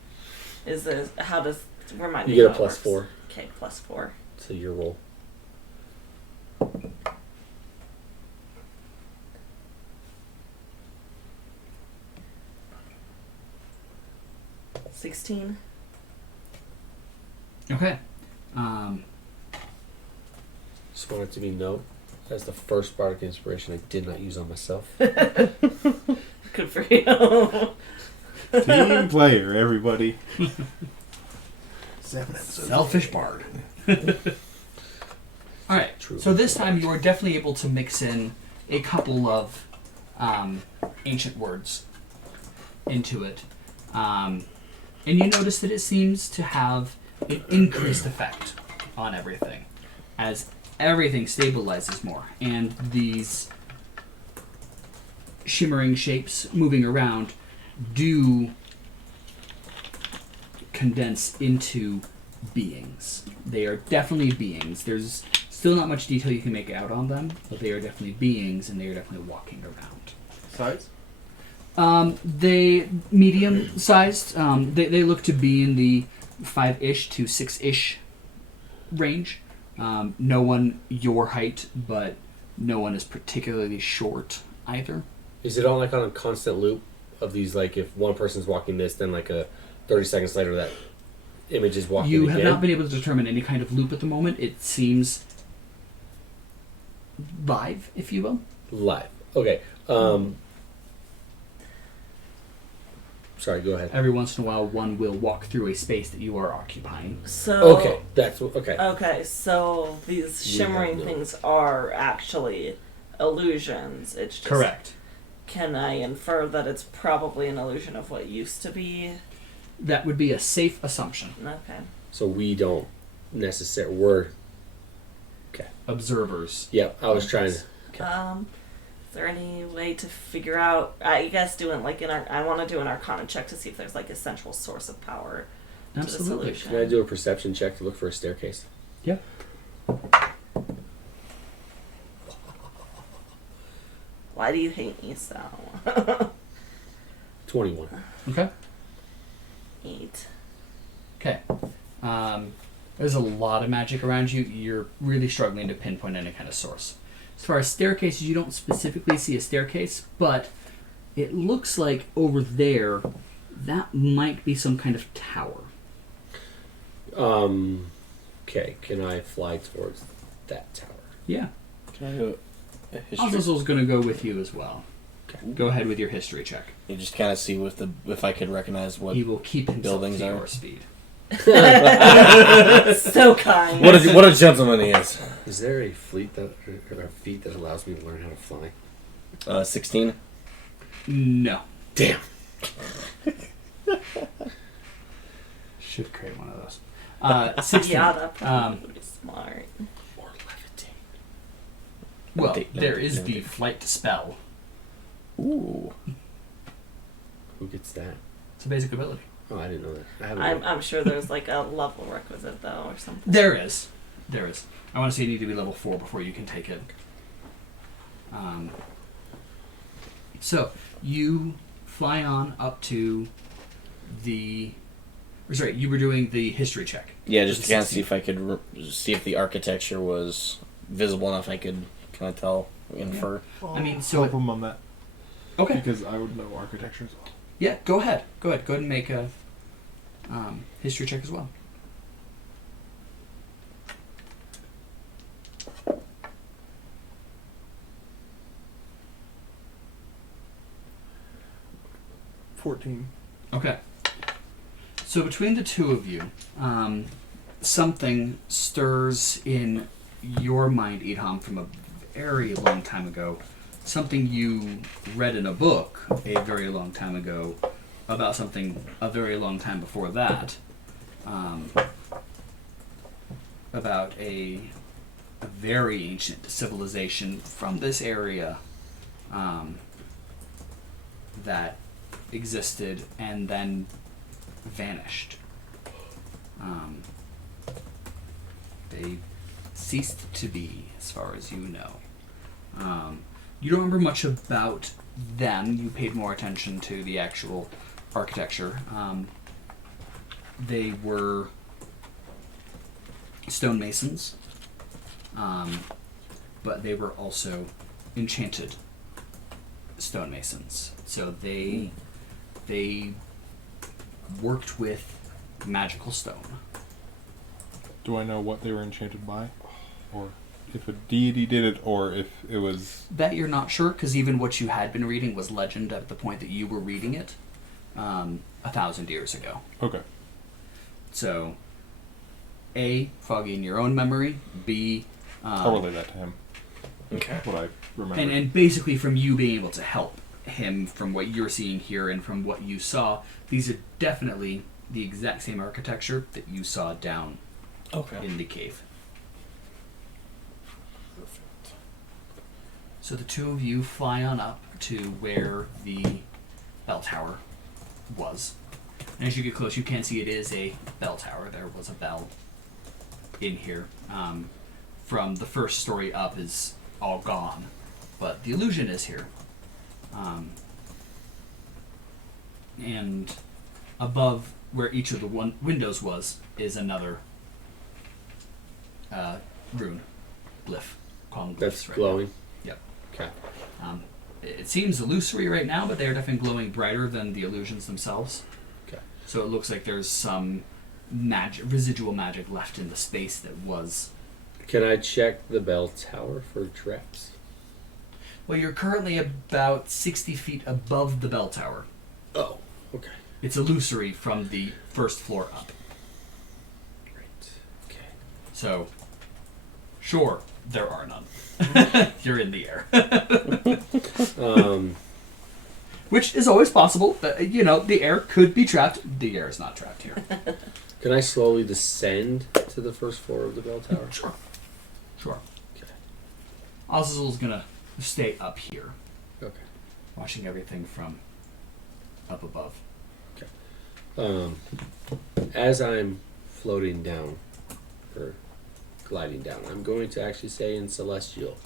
How does, remind You me get a how it plus works. 4 Okay, plus 4. to your roll. $16. Okay. Just want it to be note. That's the first bardic inspiration I did not use on myself. Good for you. Team player, everybody. 7 episodes. Selfish bard. All right. True. So this time you are definitely able to mix in a couple of ancient words into it, and you notice that it seems to have an increased effect on everything as everything stabilizes more, and these shimmering shapes moving around do condense into beings. They are definitely beings. There's still not much detail you can make out on them, but they are definitely beings, and they are definitely walking around. Size? They medium sized. They look to be in the 5-ish to 6-ish range. No one your height, but no one is particularly short either. Is it on like on a constant loop of these? Like if one person's walking this, then like a 30 seconds later that image is walking You again? have not been able to determine any kind of loop at the moment. It seems live, if you will. Live. Okay. Sorry, go ahead. Every once in a while, one will walk through a space that you are occupying. So Okay, that's okay. Okay, so these shimmering no. things are actually illusions. It's just, Correct. Can I infer that it's probably an illusion of what used to be? That would be a safe assumption. Okay. So we don't necessarily. We're okay. Observers. Yep. I was trying to. Is there any way to figure out? I guess doing like I want to do an Arcana check to see if there's like a central source of power to this Absolutely. illusion. Can I do a perception check to look for a staircase? Yeah. Why do you hate me so? 21. Okay. 8. Okay. There's a lot of magic around you. You're really struggling to pinpoint any kind of source. As far as staircases, you don't specifically see a staircase, but it looks like over there, that might be some kind of tower. Okay. Can I fly towards that tower? Yeah. Can I do a history? Azazel's going to go with you as well. Okay. Go ahead with your history check. You just kind of see if I could recognize what He will keep himself buildings to are. your speed. So kind. what a gentleman he is. Is there a feat that allows me to learn how to fly? 16. No. Damn. Should create one of those. 16. Yeah, that probably would be smart. Or levitate. Well, there is the flight to spell. Ooh. Who gets that? It's a basic ability. Oh, I didn't know that. I haven't. I'm sure there's like a level requisite though or something. There is. I want to say you need to be level 4 before you can take it. So, you fly on up to the... Sorry, you were doing the history check. Yeah, just to kind of 16. see if I could see if the architecture was visible enough. I could kind of tell, infer. I mean, so... Help him on that. Okay. Because I would know architecture as well. Yeah, go ahead. Go ahead and make a history check as well. Okay. So between the two of you, something stirs in your mind, Idham, from a very long time ago. Something you read in a book a very long time ago about something a very long time before that. about a very ancient civilization from this area that existed and then vanished. They ceased to be, as far as you know. You don't remember much about them. You paid more attention to the actual architecture. They were stonemasons, but they were also enchanted stonemasons. So they worked with magical stone. Do I know what they were enchanted by? Or if a deity did it, or if it was... That you're not sure, because even what you had been reading was legend at the point that you were reading it 1,000 years ago. Okay. So, A, foggy in your own memory, B... I'll relay that to him. Okay. What I remember. And basically from you being able to help him from what you're seeing here and from what you saw, these are definitely the exact same architecture that you saw down in the cave. So the two of you fly on up to where the bell tower was. And as you get close, you can see it is a bell tower. There was a bell in here. From the first story up is all gone, but the illusion is here. And above where each of the windows was is another rune, glyph. That's Right glowing. now. Yep. Okay. It seems illusory right now, but they are definitely glowing brighter than the illusions themselves. Okay. So it looks like there's some residual magic left in the space that was. Can I check the bell tower for traps? Well, you're currently about 60 feet above the bell tower. Oh, okay. It's illusory from the first floor up. Great. Okay. So, sure, there are none. You're in the air. Which is always possible. The air could be trapped. The air is not trapped here. Can I slowly descend to the first floor of the bell tower? Sure. Okay. Azazel's gonna stay up here, Okay. watching everything from up above. As I'm floating down, or gliding down, I'm going to actually say in Celestial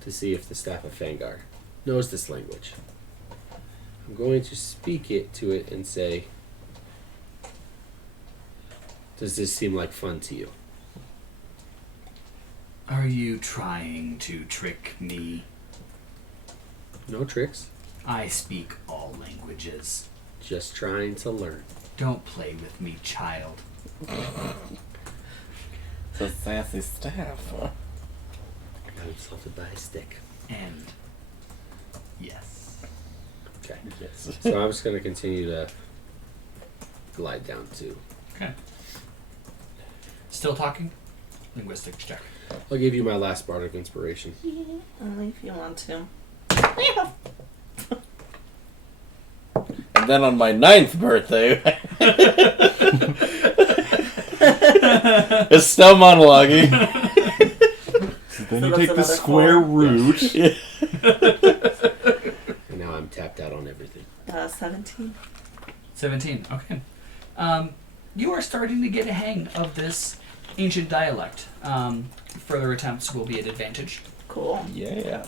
to see if the Staff of Fangar knows this language. I'm going to speak it to it and say, does this seem like fun to you? Are you trying to trick me? No tricks. I speak all languages. Just trying to learn. Don't play with me, child. So sassy staff. Huh? I got insulted by a stick. And yes. Okay. Yes. So I'm just going to continue to glide down too. Okay. Still talking? Linguistics check. I'll give you my last bardic inspiration. Only if you want to. And then on my 9th birthday, it's still monologuing. So then So you that's take the another square 4. root. And now I'm tapped out on everything. 17. 17. Okay. You are starting to get a hang of this ancient dialect. Further attempts will be at advantage. Cool. Yeah.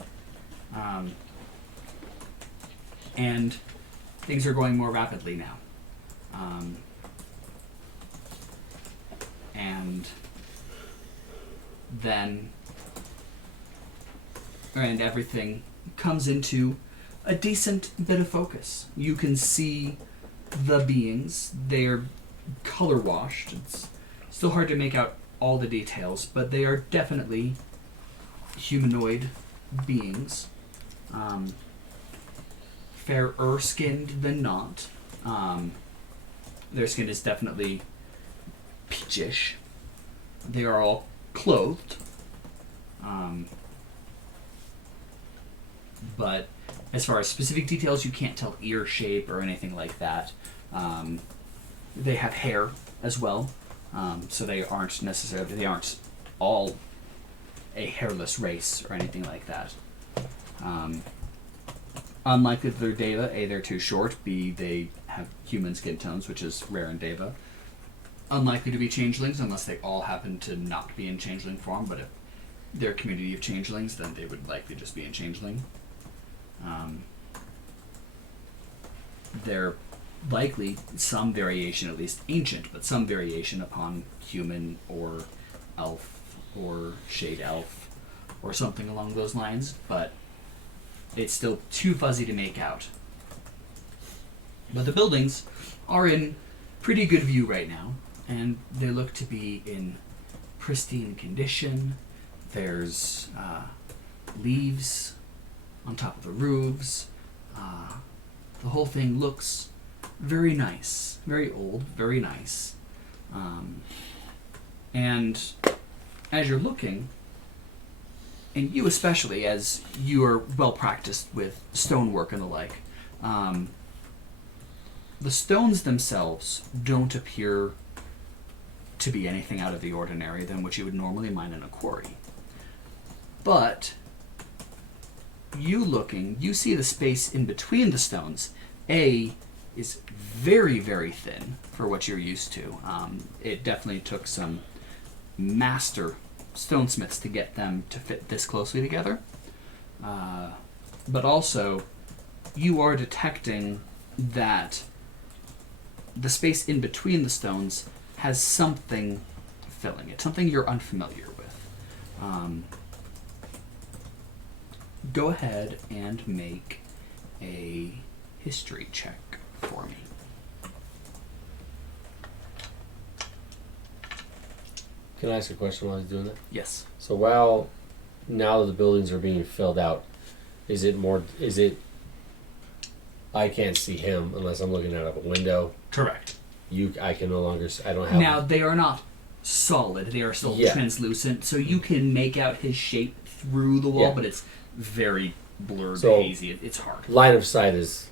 And things are going more rapidly now. And everything comes into a decent bit of focus. You can see the beings. They're color washed. It's still hard to make out all the details, but they are definitely humanoid beings. Fairer skinned than not. Their skin is definitely peachish. They are all clothed. But as far as specific details, you can't tell ear shape or anything like that. They have hair as well. So they aren't all a hairless race or anything like that. Unlikely that they're Deva. A, they're too short. B, they have human skin tones, which is rare in Deva. Unlikely to be changelings unless they all happen to not be in changeling form, but if they're a community of changelings, then they would likely just be in changeling. They're likely some variation, at least ancient, but some variation upon human or elf or shade elf or something along those lines, but it's still too fuzzy to make out. But the buildings are in pretty good view right now, and they look to be in pristine condition. There's leaves on top of the roofs. The whole thing looks very nice, very old, very nice. And as you're looking, and you especially, as you are well practiced with stonework and the like, the stones themselves don't appear to be anything out of the ordinary than what you would normally mine in a quarry. But you see the space in between the stones. Is very, very thin for what you're used to. It definitely took some master stonesmiths to get them to fit this closely together. But also, you are detecting that the space in between the stones has something filling it, something you're unfamiliar with. Go ahead and make a history check for me. Can I ask a question while he's doing that? Yes. So now that the buildings are being filled out, is it I can't see him unless I'm looking out of a window. Correct. I can no longer, I don't have... Now, they are not solid. They are still translucent, so you can make out his shape through the wall, but it's very blurred, hazy. It's hard. Line of sight is...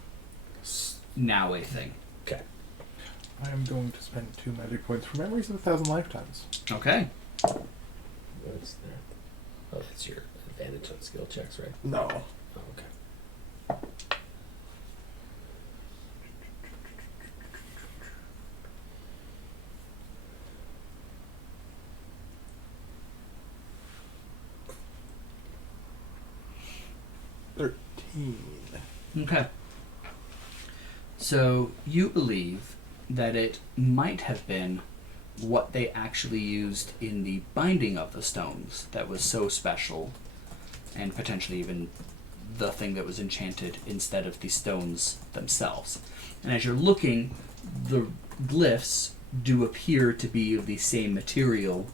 Now a thing. Okay. I am going to spend 2 magic points for Memories of 1,000 Lifetimes. Okay. What's there? Oh, that's your advantage on skill checks, right? No. Oh, okay. Okay. So you believe that it might have been what they actually used in the binding of the stones that was so special, and potentially even the thing that was enchanted instead of the stones themselves. And as you're looking, the glyphs do appear to be of the same material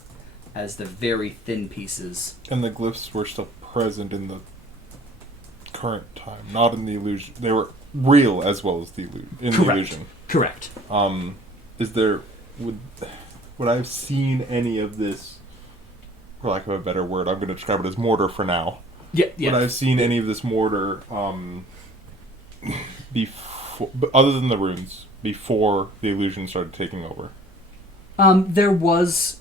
as the very thin pieces. And the glyphs were still present in the current time, not in the illusion. They were real as well as the illusion. Correct. Is there would I have seen any of this? For lack of a better word, I'm going to describe it as mortar for now. Yeah. Would I have seen any of this mortar before, other than the runes, before the illusion started taking over? There was,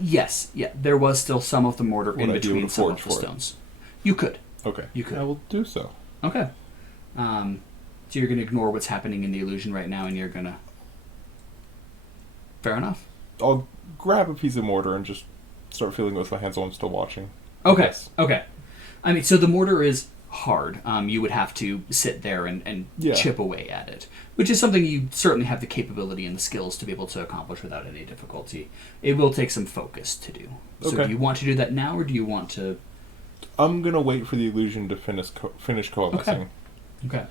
yes, there was still some of the mortar in between some of the stones. You could. Okay. You could. I will do so. Okay. So you're going to ignore what's happening in the illusion right now, and you're going to... Fair enough. I'll grab a piece of mortar and just start feeling with my hands while I'm still watching. Okay. Yes. Okay. I mean, so the mortar is hard. You would have to sit there and chip away at it, which is something you certainly have the capability and the skills to be able to accomplish without any difficulty. It will take some focus to do. So do you want to do that now, or do you want to... I'm going to wait for the illusion to finish coalescing. Okay.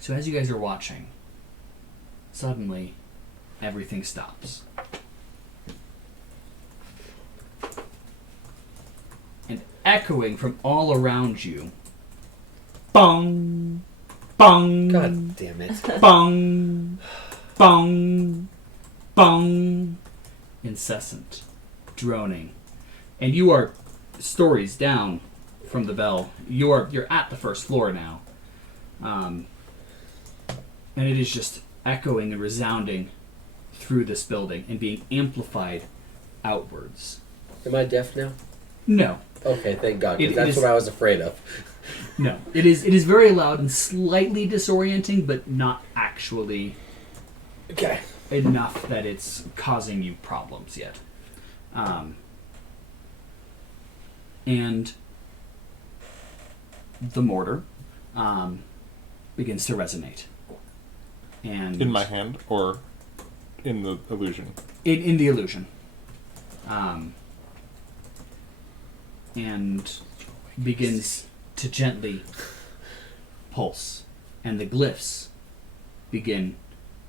So as you guys are watching, suddenly everything stops. And echoing from all around you, bong, bong, God damn it. bong, bong, bong, incessant, droning. And you are stories down from the bell. You're at the first floor now. And it is just echoing and resounding through this building and being amplified outwards. Am I deaf now? No. Okay, thank God, because It that's is- what I was afraid of. No. It is very loud and slightly disorienting, but not actually Okay. enough that it's causing you problems yet. And the mortar begins to resonate. And In my hand or in the illusion? in the illusion. And begins to gently pulse. And the glyphs begin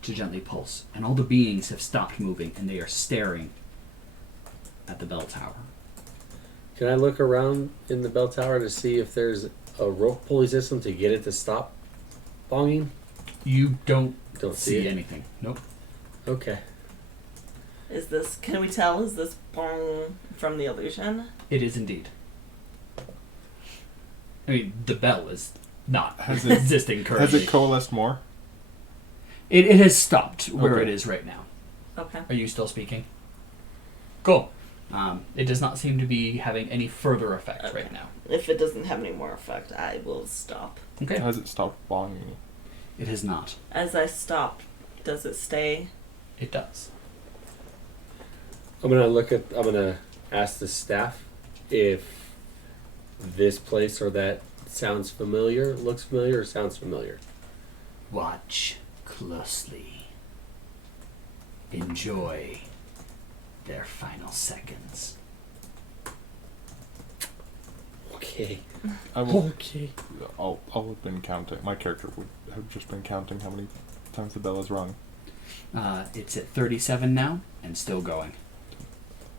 to gently pulse. And all the beings have stopped moving and they are staring at the bell tower. Can I look around in the bell tower to see if there's a rope pulley system to get it to stop bonging? You don't Don't see see it. anything. Nope. Okay. Is this? Can we tell? Is this bong from the illusion? It is indeed. I mean, the bell is not Has it- existing currently. Has it coalesced more? It has stopped where Okay. it is right now. Okay. Are you still speaking? Cool. It does not seem to be having any further effect Okay. right now. If it doesn't have any more effect, I will stop. Okay. Has it stopped bonging? It has not. As I stop, does it stay? It does. I'm gonna ask the staff if this place or that sounds familiar, looks familiar, or sounds familiar. Watch closely. Enjoy their final seconds. Okay. I will. Okay. I'll have been counting. My character would have just been counting how many times the bell has rung. It's at 37 now and still going.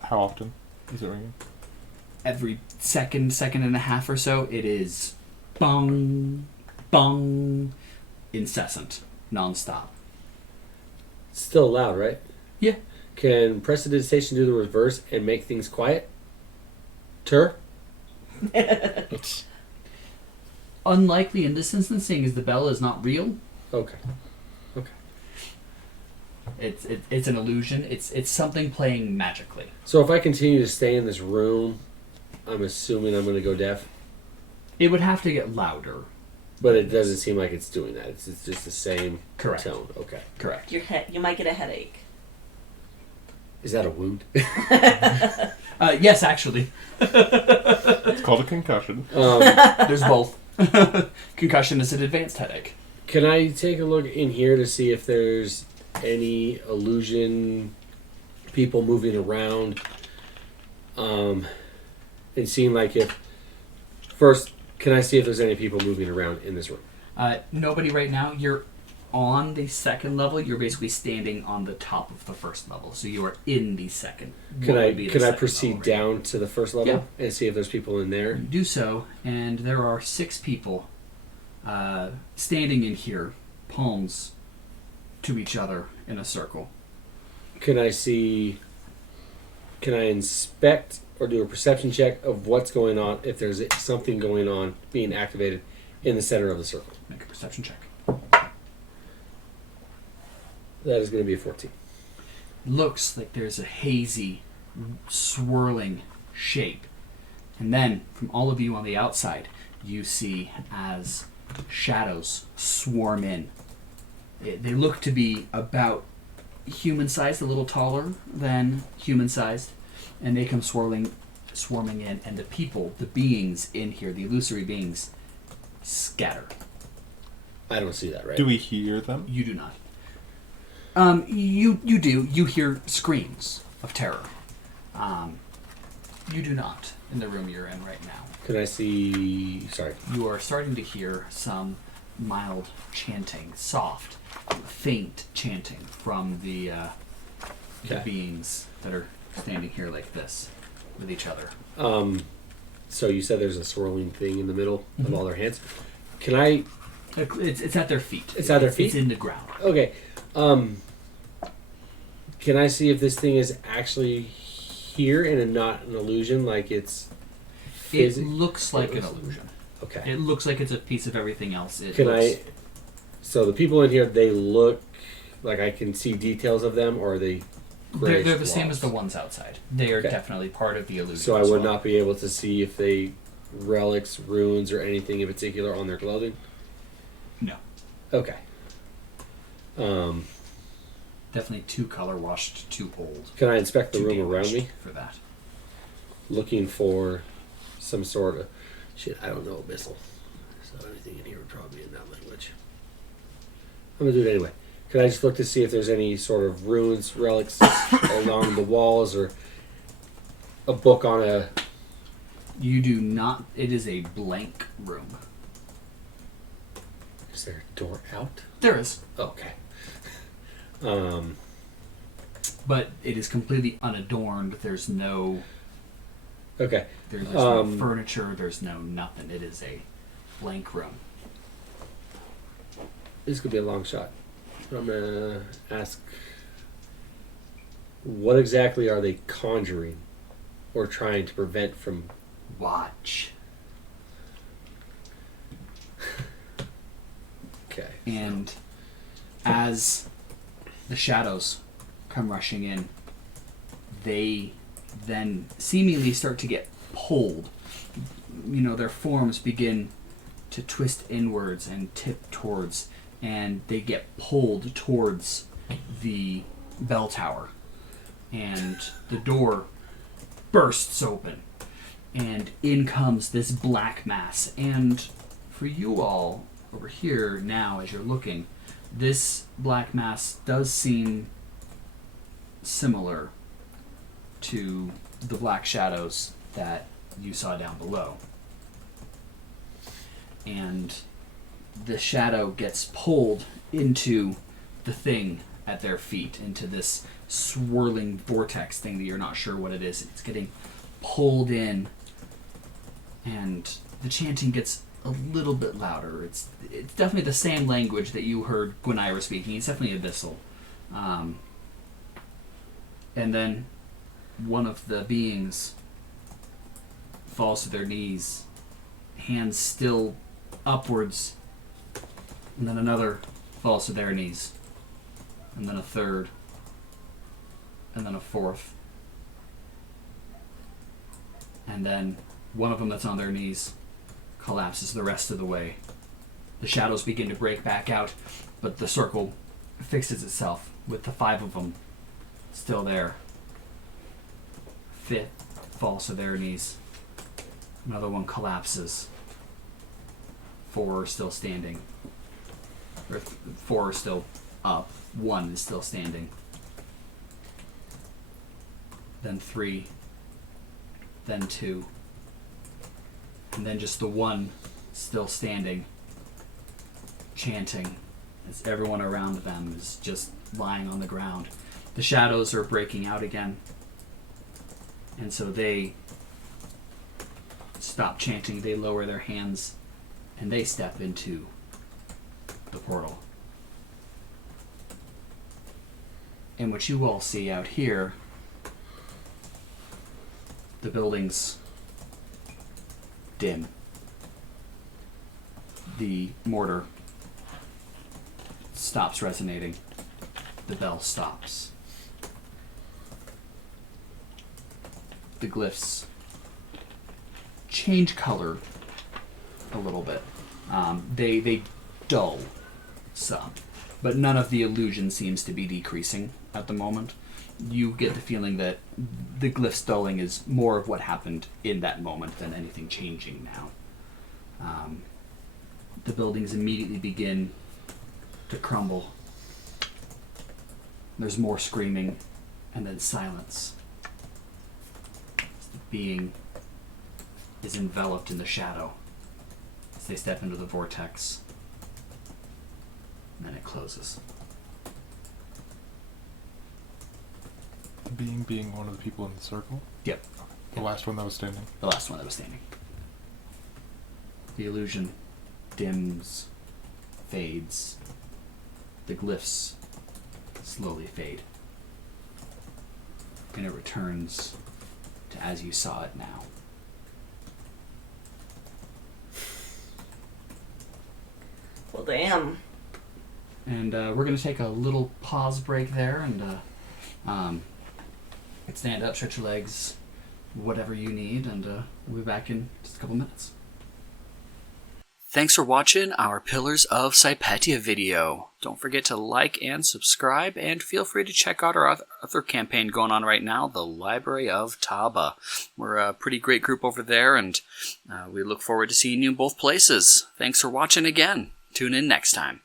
How often is it ringing? Every second and a half or so, it is bong, bong, incessant, non-stop. Still loud, right? Yeah. Can prestidigitation do the reverse and make things quiet? Unlikely in this instance, seeing as the bell is not real. Okay. It's an illusion. It's something playing magically. So if I continue to stay in this room, I'm assuming I'm going to go deaf. It would have to get louder. But it doesn't seem like it's doing that. It's just the same Correct. tone. Okay. Correct. You might get a headache. Is that a wound? Yes, actually. It's called a concussion. There's both. Concussion is an advanced headache. Can I take a look in here to see if there's any illusion, people moving around, and seeing like if... First, can I see if there's any people moving around in this room? Nobody right now. You're on the second level. You're basically standing on the top of the first level. So you are in the second. Can what I would be the can I second proceed level right down to the first level Yeah. and see if there's people in now. there? You do so, and there are 6 people standing in here, palms to each other in a circle. Can I see... Can I inspect or do a perception check of what's going on, if there's something going on being activated in the center of the circle? Make a perception check. That is going to be a 14. Looks like there's a hazy, swirling shape. And then, from all of you on the outside, you see as shadows swarm in. They look to be about human-sized, a little taller than human-sized, and they come swarming in, and the people, the beings in here, the illusory beings, scatter. I don't see that, right? Do we hear them? You do not. You do. You hear screams of terror. You do not in the room you're in right now. Can I see... Sorry. You are starting to hear some mild chanting, soft, faint chanting from the Okay. beings that are standing here like this with each other. So you said there's a swirling thing in the middle of all their hands. Can I... It's at their feet. It's at their feet? It's in the ground. Okay. Can I see if this thing is actually here and not an illusion, like it's... It looks like an illusion. Okay. It looks like it's a piece of everything else. Can I... So the people in here, they look Like I can see details of them, or are they? They're the same as the ones outside. They are Okay. definitely part of the illusion. So I as would well. not be able to see if they relics, runes, or anything in particular on their clothing. No. Okay. Definitely too color washed, too old. Can I inspect the too room around damaged me, for that? looking for some sort of shit? I don't know Abyssal, so anything in here would probably be in that language. I'm gonna do it anyway. Can I just look to see if there's any sort of runes, relics along the walls, or a book on a? You do not. It is a blank room. Is there a door out? There is, Okay. but it is completely unadorned. There's no. Okay. There's no furniture. There's no nothing. It is a blank room. This could be a long shot. I'm gonna ask, what exactly are they conjuring, or trying to prevent from? Watch. Okay. And as the shadows come rushing in, they then seemingly start to get pulled. You know, their forms begin to twist inwards and tip towards, and they get pulled towards the bell tower. And the door bursts open, and in comes this black mass. And for you all over here now, as you're looking, this black mass does seem similar to the black shadows that you saw down below. And the shadow gets pulled into the thing at their feet, into this swirling vortex thing that you're not sure what it is. It's getting pulled in, and the chanting gets a little bit louder. It's definitely the same language that you heard Gwyneira speaking. It's definitely abyssal. And then one of the beings falls to their knees, hands still upwards, and then another falls to their knees, and then a third, and then a fourth, and then one of them that's on their knees collapses the rest of the way. The shadows begin to break back out, but the circle fixes itself with the 5 of them still there. 5th falls to their knees. Another one collapses. 4 are still standing. Or 4 are still up. 1 is still standing. Then 3. Then 2. And then just the 1 still standing, chanting, as everyone around them is just lying on the ground. The shadows are breaking out again, and so they stop chanting, they lower their hands, and they step into the portal. And what you all see out here, the buildings dim. The mortar stops resonating. The bell stops. The glyphs change color a little bit. They dull some, but none of the illusion seems to be decreasing at the moment. You get the feeling that the glyphs dulling is more of what happened in that moment than anything changing now. The buildings immediately begin to crumble. There's more screaming, and then silence. The being is enveloped in the shadow as they step into the vortex. And then it closes. The being one of the people in the circle? Yep. The last one that was standing? The last one that was standing. The illusion dims, fades. The glyphs slowly fade. And it returns to as you saw it now. Well, damn. And we're going to take a little pause break there and stand up, stretch your legs, whatever you need, and we'll be back in just a couple minutes. Thanks for watching our Pillars of Sypetia video. Don't forget to like and subscribe, and feel free to check out our other campaign going on right now, the Library of Taba. We're a pretty great group over there, and we look forward to seeing you in both places. Thanks for watching again. Tune in next time.